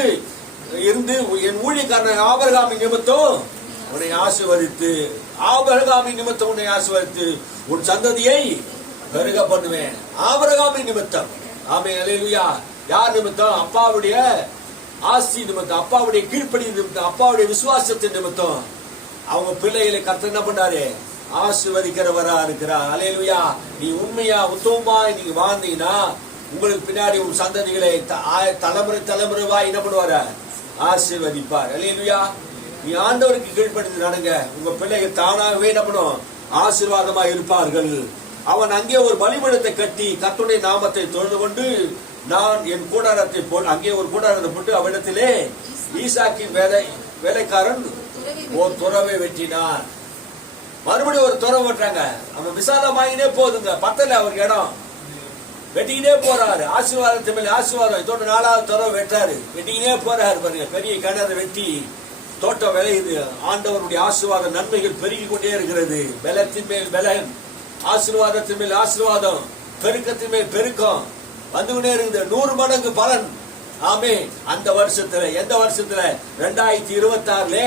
என் ஊழியக்காரன் ஆபிரகாமின் நிமித்தம் உன்னை ஆசீர்வதித்து, ஆபிரகாமின் நிமித்தம் உன்னை ஆசீர்வதித்து உன் சந்ததியை பெருக பண்ணுவேன். ஆபிரகாமின் நிமித்தம். ஆமென், ஹல்லேலூயா. யார் நிமித்தம்? அப்பாவுடைய ஆஸ்தி நிமித்தம், அப்பாவுடைய கீழ்ப்படி நிமித்தம், அப்பாவுடைய விசுவாசத்தின் நிமித்தம் அவங்க பிள்ளைகளை கர்த்தர் என்ன பண்ணாரு, ஆசீர்வதிக்கிறவரா இருக்கிறார். ஹல்லேலூயா. நீ உண்மையா உத்தமமா நீங்க வாழ்ந்தீங்கன்னா உங்களுக்கு பின்னாடி உன் சந்ததிகளை தலைமுறை தலைமுறைவா என்ன பண்ணுவாரு, ஆசீர்வதிப்பார். ஹல்லேலூயா. நீ ஆண்டவருக்கு கீழ்ப்படிந்து நடங்க, உங்க பிள்ளைகள் தானாகவே என்ன பண்ணும், ஆசீர்வாதமா இருப்பார்கள். அவன் அங்கே ஒரு பலிபீடத்தை கட்டி கர்த்தருடைய நாமத்தை தொழுது கொண்டு, நான் என் கூடாரத்தை போல் அங்கே ஒரு கூடாரத்தை போட்டு அவனிடத்திலே ஈசாக்கின் வேலைக்காரன் ஒரு துறவை வெட்டினான். மறுபடியும் ஒரு துறவை வெட்டுறாங்க. அவன் விசாலமாயினே போதுங்க, பத்தல அவருக்கு இடம், வெட்டிக்கினே போறாரு. ஆசீர்வாதத்து மேல ஆசீர்வாதம். இதோட 4வது துறவை வெட்டாரு, வெட்டிக்கினே போறாரு பாருங்க. பெரிய கிணறு வெட்டி தோட்டம் விளையுது. ஆண்டவருடைய ஆசீர்வாத நன்மைகள் பெருகி கொண்டே இருக்கிறது. பலத்தின் மேல் பலன், ஆசீர்வாதத்தின் மேல் ஆசீர்வாதம், பெருக்கத்தின் மேல் பெருக்கம் வந்து கொண்டே இருக்குது. 100 மடங்கு பலன். ஆமே. அந்த வருஷத்துல, எந்த வருஷத்துல? 2026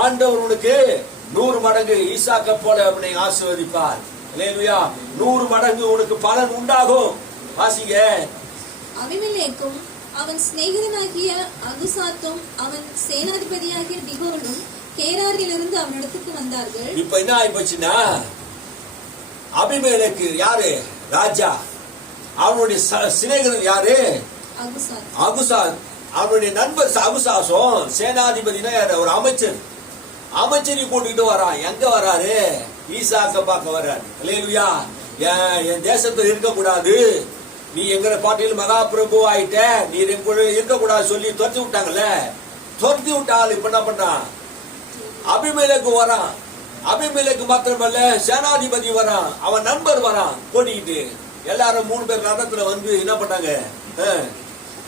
ஆண்டவர் உனக்கு 100 மடங்கு ஈசாக்க போல அவனை ஆசீர்வதிப்பார். ஹல்லேலூயா. 100 மடங்கு உனக்கு பலன் உண்டாகும். வாசிங்க. அபிமெலேக்கும் அவன் சிநேகிதனாகிய அகுசாத்தும் அவன் சேனாதிபதியாகிய திகோனும் கேராரிலிருந்து அவனிடத்துக்கு வந்தார்கள். இப்ப என்ன ஆகி போச்சுன்னா, அபிமெலேக்கு யாரு? ராஜா. அவனுடைய சிநேகிதன் யாரு? அகுசாத். அவனுடைய நண்பர் அகுசாசும் சேனாதிபதினா யாரு? ஒரு அமைச்சர். அமைச்சரை கூட்டிட்டு வரான். எங்க வராரு? ஈசாக்க பார்க்க வர்றாரு. ஹல்லேலூயா. என் தேசத்துல இருக்க கூடாது, நீ எங்க பாட்டியில் மகா பிரபு ஆயிட்ட, நீ இருக்க கூடாது சொல்லி துரத்தி விட்டாங்கல்ல. துரத்தி விட்டால் இப்ப என்ன பண்றான்? அபிமெலேக்கு வரான். அபிமெலேக்கு மாத்திரமல்ல, சேனாதிபதி வரான், அவன் நண்பர் வரான் கூட்டிக்கிட்டு. எல்லாரும் 3 பேர் ரதத்துல வந்து என்ன பண்ணாங்க.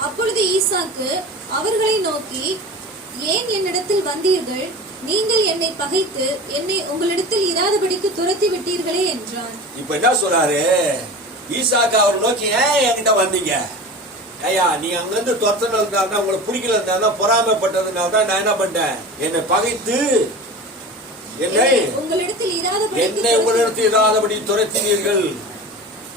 அப்பொழுது ஈசாக்கு அவர்களை நோக்கி, ஏன் என்னிடத்தில் வந்தீர்கள்? நீங்கள் என்னை பகைத்து என்னை உங்களிடத்தில் இராதபடிக்கு துரத்தி விட்டீர்களே என்றான். இப்ப என்ன சொல்றாரு ஈசாக்கு? அவர் நோக்கி, ஏன் என்கிட்ட வந்தீங்க? ஐயா, நீ அங்கிருந்து துரத்தினதுனால உங்களுக்கு பிடிக்கல இருந்தா, பொறாமைப்பட்டதுனால தான் நான் என்ன பண்ணேன், என்னை பகைத்து என்னை உங்களிடத்தில் இராதபடி துரத்தினீர்கள்.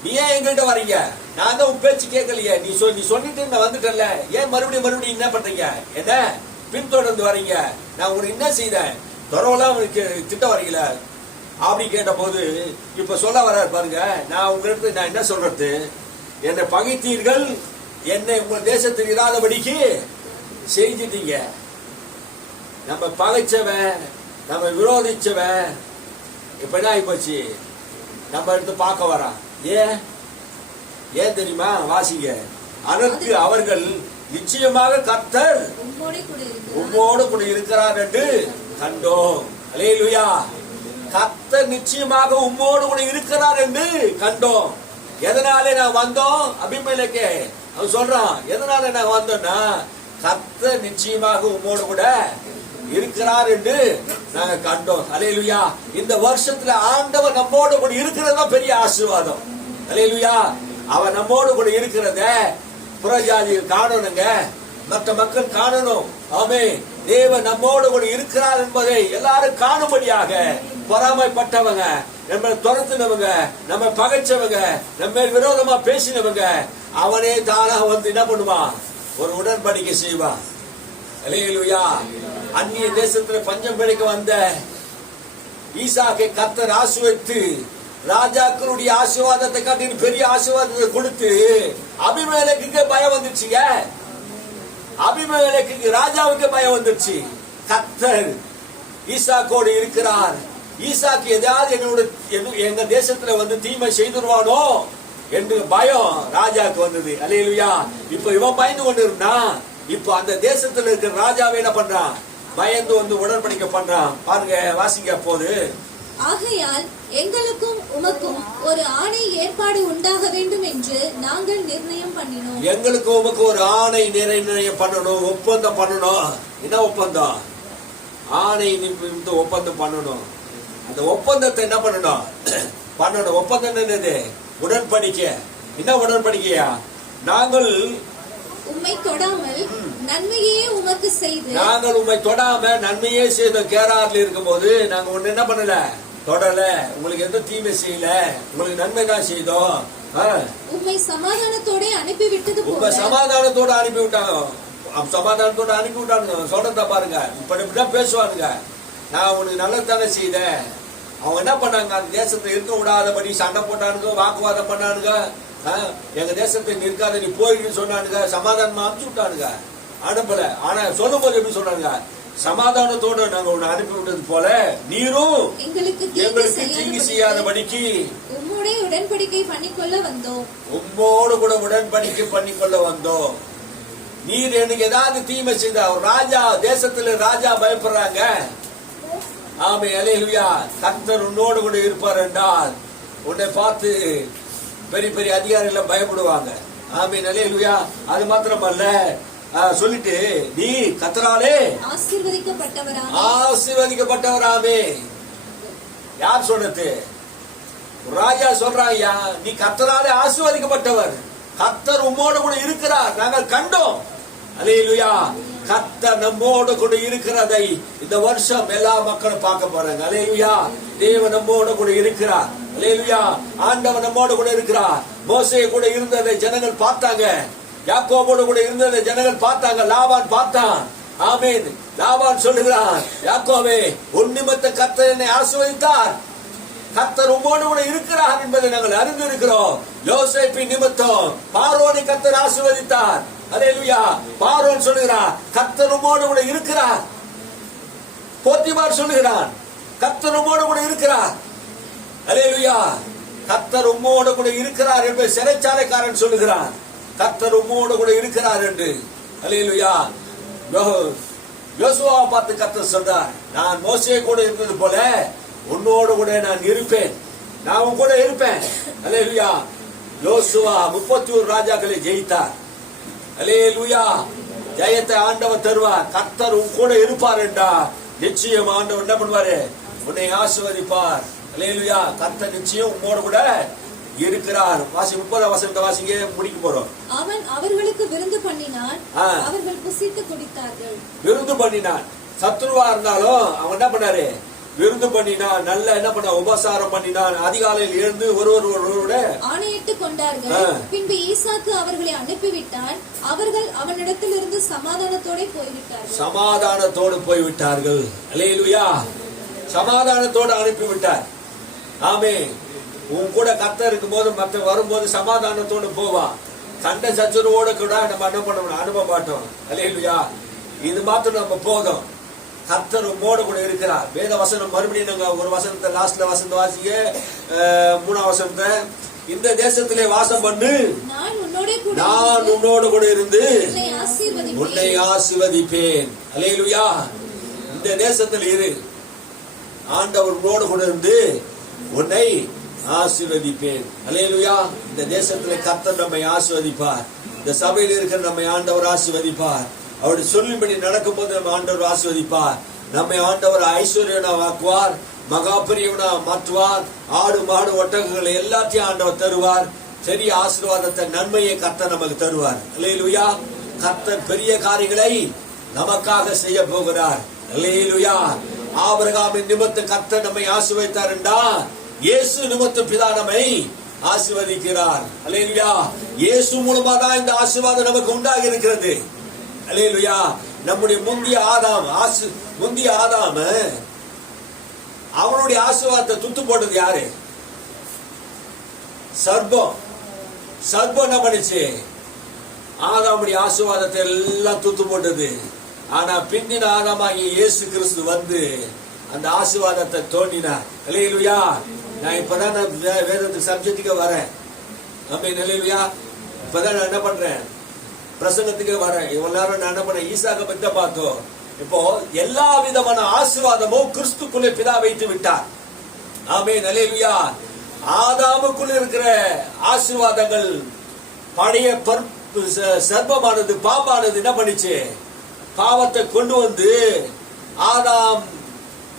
நீ ஏன் எங்கள்கிட்ட வரீங்க? நான் தான் உன் பேச்சு கேட்கலையே. நீ சொல்லிட்டு நான் வந்துட்டல, ஏன் மறுபடியும் என்ன பண்றீங்க? என்ன பின்தொடர்ந்து வரீங்க? நான் உங்களுக்கு என்ன செய்தேன்? துறவெல்லாம் திட்ட வரீங்கள அப்படி கேட்ட போது இப்ப சொல்ல வர்றாரு பாருங்க. நான் உங்களுக்கு நான் என்ன சொல்றது, என்னை பகைத்தீர்கள், என்னை உங்க தேசத்தில் இராதபடிக்கு செஞ்சிட்டீங்க. நம்ம பகைச்சவன், நம்ம விரோதிச்சவன் இப்ப என்ன ஆகி போச்சு, நம்ம எடுத்து பார்க்க வரான். ஏன் தெரியுமா? வாசிங்க. அதற்கு அவர்கள், நிச்சயமாக கர்த்தர் உம்மோடு கூட இருக்கிறார் என்று கண்டோம். ஹல்லேலூயா. கர்த்தர் நிச்சயமாக உம்மோடு கூட இருக்கிறார் என்று கண்டோம். எதனாலே நான் வந்தோம்? அபிமெலேக்கு அவன் சொல்றான், எதனால நான் வந்தோம்னா, கர்த்தர் நிச்சயமாக உம்மோடு கூட இருக்கிறார் என்று நாங்க கண்டோம். ஹல்லேலூயா. இந்த வருஷத்துல ஆண்டவர் நம்மோடு கூட இருக்கிறதா பெரிய ஆசீர்வாதம். ஹல்லேலூயா. அவன் நம்மோடு கூட இருக்கிறத புறஜாதிகள் காணணுங்க, மற்ற மக்கள் காணணும். ஆமே. தேவன் நம்மோடு கூட இருக்கிறார் என்பதை எல்லாரும் காணும்படியாக, பொறாமைப்பட்டவங்க, நம்ம துரத்தினவங்க, நம்ம பகைச்சவங்க, நம்ம விரோதமா பேசினவங்க, அவனே தானா வந்து என்ன பண்ணுவான், ஒரு உடன்படிக்கை செய்வான். ஹல்லேலூயா. அந்நிய தேசத்துல பஞ்சம் பிழைக்க வந்த ஈசாக்கை கர்த்தர் ஆசீர்வதித்து, ராஜாக்களுடைய ஆசீர்வாதத்தை காட்டி பெரிய ஆசீர்வாதத்தை கொடுத்து, அபிமெலேக்குக்கு பயம் வந்துருச்சுங்க. அபிமெலேக்குக்கு, ராஜாவுக்கு பயம் வந்துருச்சு. கர்த்தர் ஈசாக்கோடு இருக்கிறார். ஈசாக்கு ஏதாவது எங்க தேசத்துல வந்து தீமை செய்துருவானோ என்று பயம் ராஜாக்கு வந்தது. அல்லேலூயா. இப்ப இவன் பயந்து கொண்டு இருந்தான். இப்ப அந்த தேசத்துல இருக்கிற ராஜாவே என்ன பண்றான்? பயந்து வந்து உடன்படிக்கை பண்றான். பாருங்க, வாசிங்க போது. ஆகையால் எங்களுக்கும் உமக்கும் ஒரு ஆணை ஏற்பாடு உண்டாக வேண்டும் என்று நாங்கள் நிர்ணயம் பண்ணினோம். எங்களுக்கு உமக்கு ஒரு ஆணை நிர்ணயம் பண்ணணும், ஒப்பந்தம் பண்ணணும். என்ன ஒப்பந்தம்? ஆணை ஒப்பந்தம் பண்ணணும். அந்த ஒப்பந்தத்தை என்ன பண்ணணும்? ஒப்பந்தம் என்னது? உடன்படிக்கை. என்ன உடன்படிக்கையா? நாங்கள் உம்மை தொடாமல் நன்மையே உமக்கு செய்து, நாங்கள் உம்மை தொடாம நன்மையே செய்தோம். கேரார்ல இருக்கும் போது நாங்க ஒண்ணு என்ன பண்ணல, தொடல. உங்களுக்கு எந்த தீமை செய்யல, உங்களுக்கு நன்மை தான் செய்தோம். உம்மை சமாதானத்தோட அனுப்பி விட்டது போல. உங்க சமாதானத்தோட அனுப்பி விட்டாங்க. சமாதானத்தோட அனுப்பி விட்டானுங்க. சொல்றத பாருங்க, இப்படிதான் பேசுவானுங்க. நான் உனக்கு நல்லதானே செய்தேன். அவங்க என்ன பண்ணாங்க? அந்த தேசத்தை இருக்க விடாதபடி சண்டை போட்டானுங்க, வாக்குவாதம் பண்ணானுங்க. எங்க தேசத்தை நிற்காத, நீ போயிட்டு சொன்னானுங்க. சமாதானமா அனுப்பிச்சு விட்டானுங்க, அனுப்பல. ஆனா சொல்லும் போது எப்படி சொன்னாங்க? சமாதானத்தோடு நாங்க உன்னை அனுப்பி விட்டது போல நீரும் எங்களுக்கு தீங்கு செய்யாதபடிக்கு உம்மோட உடன்படிக்கை பண்ணிக்கொள்ள வந்தோம். உம்மோடு கூட உடன்படிக்கை பண்ணிக்கொள்ள வந்தோம். நீர் எனக்கு ஏதாவது தீமை செய்த, ராஜா தேசத்துல ராஜா பயப்படுறாங்க. ஆமே, அல்லேலூயா. கர்த்தர் உன்னோடு கூட இருப்பார் என்றால் உன்னை பார்த்து பெரிய பெரிய அதிகாரிகள் பயப்படுவாங்க. ஆமே, அல்லேலூயா. அது மாத்திரமல்ல, சொல்லிட்டு நீ கர்த்தராலே ஆசீர்வதிக்கப்பட்டவராமே. யார் சொன்னது? ராஜா சொல்றாங்க, நீ கர்த்தராலே ஆசீர்வதிக்கப்பட்டவர். கர்த்தர் உம்மோடு கூட இருக்கிறார், நாங்கள் கண்டோம். அல்லேலூயா. கர்த்தர் நம்மோடு கூட இருக்கிறதை இந்த வருஷம் எல்லா மக்களும் பார்க்க போறாங்க. அல்லேலூயா. தேவன் நம்மோடு கூட இருக்கிறார். அல்லேலூயா. ஆண்டவர் நம்மோடு கூட இருக்கிறார். மோசே கூட இருந்ததை ஜனங்கள் பார்த்தாங்க. யாக்கோபோடு கூட இருந்ததை ஜனங்கள் பார்த்தாங்க. லாபான் பார்த்தான். ஆமீன். லாபான் சொல்லுகிறான், யாக்கோபே, உன் நிமித்த கர்த்தர் என்னை ஆசீர்வதித்தார். கர்த்தர் உம்மோடு கூட இருக்கிறார் என்பதை நாங்கள் அறிந்திருக்கிறோம். யோசேப்பின் நிமித்தம் பார்வோனை கர்த்தர் ஆசீர்வதித்தார். அல்லேலூயா. பார்வோன் சொல்லுகிறார், கர்த்தர் உம்மோடு கூட இருக்கிறார். போத்திபார் சொல்லுகிறான், கர்த்தர் உம்மோடு கூட இருக்கிறார். அல்லேலூயா. கர்த்தர் உம்மோடு கூட இருக்கிறார் என்பதை சிறைச்சாலைக்காரன் சொல்லுகிறான். கர்த்தர் உம்மோடு கூட இருக்கிறார் என்று. அல்லேலூயா. யோசுவாவை பார்த்து கர்த்தர் சொல்றார், நான் மோசே கூட இருந்தது போல உன்னோடு கூட நான் இருப்பேன், நான் உன் கூட இருப்பேன். அல்லேலூயா. யோசுவா 31 ராஜாக்களை ஜெயித்தார். அல்லேலூயா. ஜெயத்தை ஆண்டவர் தருவார். கர்த்தர் உன் கூட இருப்பார் என்றா நிச்சயம் ஆண்டவர் என்ன பண்ணுவாரு? உன்னை ஆசீர்வதிப்பார். அல்லேலூயா. கர்த்தர் நிச்சயம் உம்மோடு கூட இருக்கிறார். வாசி 30 வசனத்தை வாசிங்க, முடிக்க போறோம். அவன் அவர்களுக்கு விருந்து பண்ணினான், அவர்கள் புசித்து குடித்தார்கள். விருந்து பண்ணினான். சத்துருவா இருந்தாலும் அவன் என்ன பண்ணாரு? விருந்து பண்ணினான். நல்ல என்ன பண்ண, உபசாரம் பண்ணினான். அதிகாலையில் எழுந்து ஒருவரோட ஆணையிட்டு கொண்டார்கள். பின்பு ஈசாக்கு அவர்களை அனுப்பிவிட்டான். அவர்கள் அவனிடத்திலிருந்து சமாதானத்தோடு போய்விட்டார்கள். சமாதானத்தோடு போய்விட்டார்கள். அல்லேலூயா. சமாதானத்தோடு அனுப்பிவிட்டார். ஆமே. உன் கூட கர்த்தர் இருக்கும் போது மற்ற வரும்போது சமாதானத்தோடு போவான். சண்டை சச்சரவோடு கூட நம்ம அனுப்ப மாட்டோம். அல்லேலூயா. இது மாத்திரம் நம்ம போதும். கர்த்தர் உம்மோடு கூட இருக்கிறார். வேத வசனம் மறுபடியும் நாங்க ஒரு வசனத்தை லாஸ்ட்ல வசனத்தை வாசிக்க, 3ஆம் வசனத்தை, இந்த தேசத்திலே வாசம் பண்ணு, நான் உன்னோடு கூட இருந்து உன்னை ஆசீர்வதிப்பேன். அல்லேலூயா. இந்த தேசத்தில் இரு, ஆண்டவர் உன்னோடு கூட இருந்து உன்னை ஆசீர்வதிப்பேன். அல்லேலூயா. இந்த தேசத்திலே கர்த்தர் நம்மை ஆசீர்வதிப்பார். இந்த சபையில் இருக்கிற நம்மை ஆண்டவர் ஆசீர்வதிப்பார். அவருடைய சொல்லின்படி நடக்கும் போது நம்ம ஆண்டவர் ஆசீர்வதிப்பார். நம்மை ஆண்டவர் ஐஸ்வர்யனாக்குவார், மகா பெரியவனா மாற்றுவார். ஆடு மாடு ஒட்டகங்களை எல்லாத்தையும் ஆண்டவர் தருவார். பெரிய ஆசீர்வாதத்தை, நன்மையை கர்த்தர் நமக்கு தருவார். அல்லேலூயா. கர்த்தர் பெரிய காரியங்களை நமக்காக செய்ய போகிறார். அல்லேலூயா. ஆபிரகாமின் நிமித்தம் கர்த்தர் நம்மை ஆசீர்வதித்தார் என்றா, இயேசு நிமித்தம் பிதா நம்மை ஆசீர்வதிக்கிறார். அல்லேலூயா. இயேசு மூலமா தான் இந்த ஆசீர்வாதம் நமக்கு உண்டாகி இருக்கிறது. அல்லேலூயா. நம்முடைய முந்திய ஆதாம் அவனுடைய ஆசீர்வாதத்தை துத்து போட்டது யாரு? சர்ப்பம். சர்ப்பம் என்ன பண்ணுச்சு? ஆதாமுடைய ஆசீர்வாதத்தை எல்லாம் துத்து போட்டது. ஆனா பிந்தின ஆதாமாகிய இயேசு கிறிஸ்து வந்து அந்த ஆசீர்வாதத்தை தோண்டினார். அல்லேலூயா. நான் இப்பதான் வேதத்துக்கு சப்ஜெக்டுக்கு வரேன். ஆமென் அல்லேலூயா. இப்பதான் நான் என்ன பண்றேன், பிரசங்கத்துக்கு வரேன். இவ்வளவு நேரம் நான் என்ன பண்ணேன், ஈசாக்க பத்தி பார்த்தோம். இப்போ எல்லா விதமான ஆசீர்வாதமும் கிறிஸ்துக்குள்ளே பிதா வைத்து விட்டார். ஆமென் அல்லேலூயா. ஆதாமுக்குள்ள இருக்கிற ஆசீர்வாதங்கள் பழைய சர்ப்பமானது, பாம்பானது என்ன பண்ணிச்சு, பாவத்தை கொண்டு வந்து ஆதாம்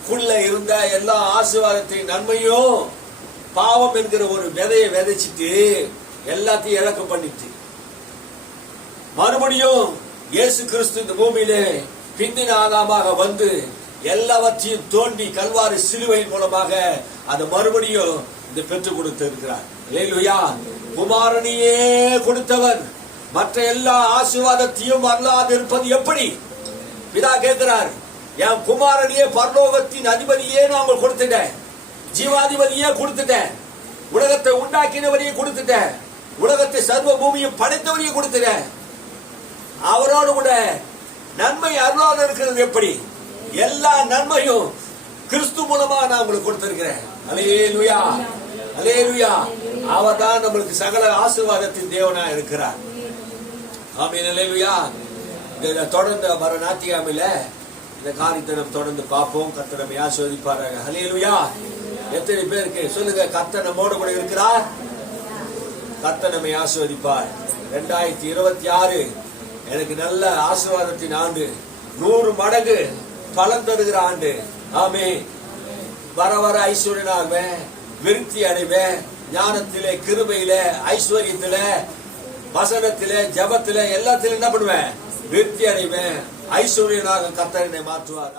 குள்ள இருந்த எல்லா ஆசீர்வாதத்தின் நன்மையும் பாவம் என்கிற ஒரு விதையை விதைச்சிட்டு எல்லாத்தையும் இழக்க பண்ணிட்டு, மறுபடியும் இயேசு கிறிஸ்து இந்த பூமியிலே பிந்தின ஆதாமாக வந்து எல்லாவற்றையும் தோண்டி கல்வாரி சிலுவையின் மூலமாக அதை மறுபடியும் இந்த பெற்றுக் கொடுத்திருக்கிறார். அல்லேலூயா. குமாரனையே கொடுத்தவர் மற்ற எல்லா ஆசீர்வாதத்தையும் அல்லாது இருப்பது எப்படி? பிதா கேட்கிறார், என் குமாரனையே பரலோகத்தின் அதிபதியே நான் உங்களுக்கு கொடுத்துட்டேன், ஜீவாதிபதியே கொடுத்துட்டேன், உலகத்தை உண்டாக்கினவரையே கொடுத்துட்டேன், உலகத்தை சர்வ பூமியும் படைத்தவரையே கொடுத்துட்டேன், அவரோடு கூட நன்மை அருளாக இருக்கிறது எப்படி? எல்லா நன்மையும் கிறிஸ்து மூலமா நான் உங்களுக்கு கொடுத்திருக்கிறேன். அல்லேலூயா, அல்லேலூயா. அவர் தான் நம்மளுக்கு சகல ஆசீர்வாதத்தின் தேவனா இருக்கிறார். ஆமென் அல்லேலூயா. தொடர்ந்து வர ஞாயிற்றுக்கிழமையில இந்த காரியத்தை நம்ம தொடர்ந்து பார்ப்போம். கர்த்தர் நம்மை ஆசீர்வதிப்பாராக. அல்லேலூயா. எத்தனை பேருக்கு சொல்லுங்க, கர்த்தர் நம்மோடு கூட இருக்கிறார், கர்த்தர் நம்மை ஆசீர்வதிப்பார். 2026 எனக்கு நல்ல ஆசீர்வாதத்தின் ஆண்டு, 100 மடங்கு பலன் தருகிற ஆண்டு. ஆமென். வர வர ஐஸ்வர்யனாகுவேன், விருத்தி அடைவேன், ஞானத்திலே, கிருபையிலே, ஐஸ்வர்யத்திலே, வசனத்திலே, ஜபத்திலே எல்லாத்திலும் என்ன பண்ணுவேன், விருத்தி அடைவேன், ஐஸ்வர்யனாக கர்த்தர் என்னை மாற்றுவார்.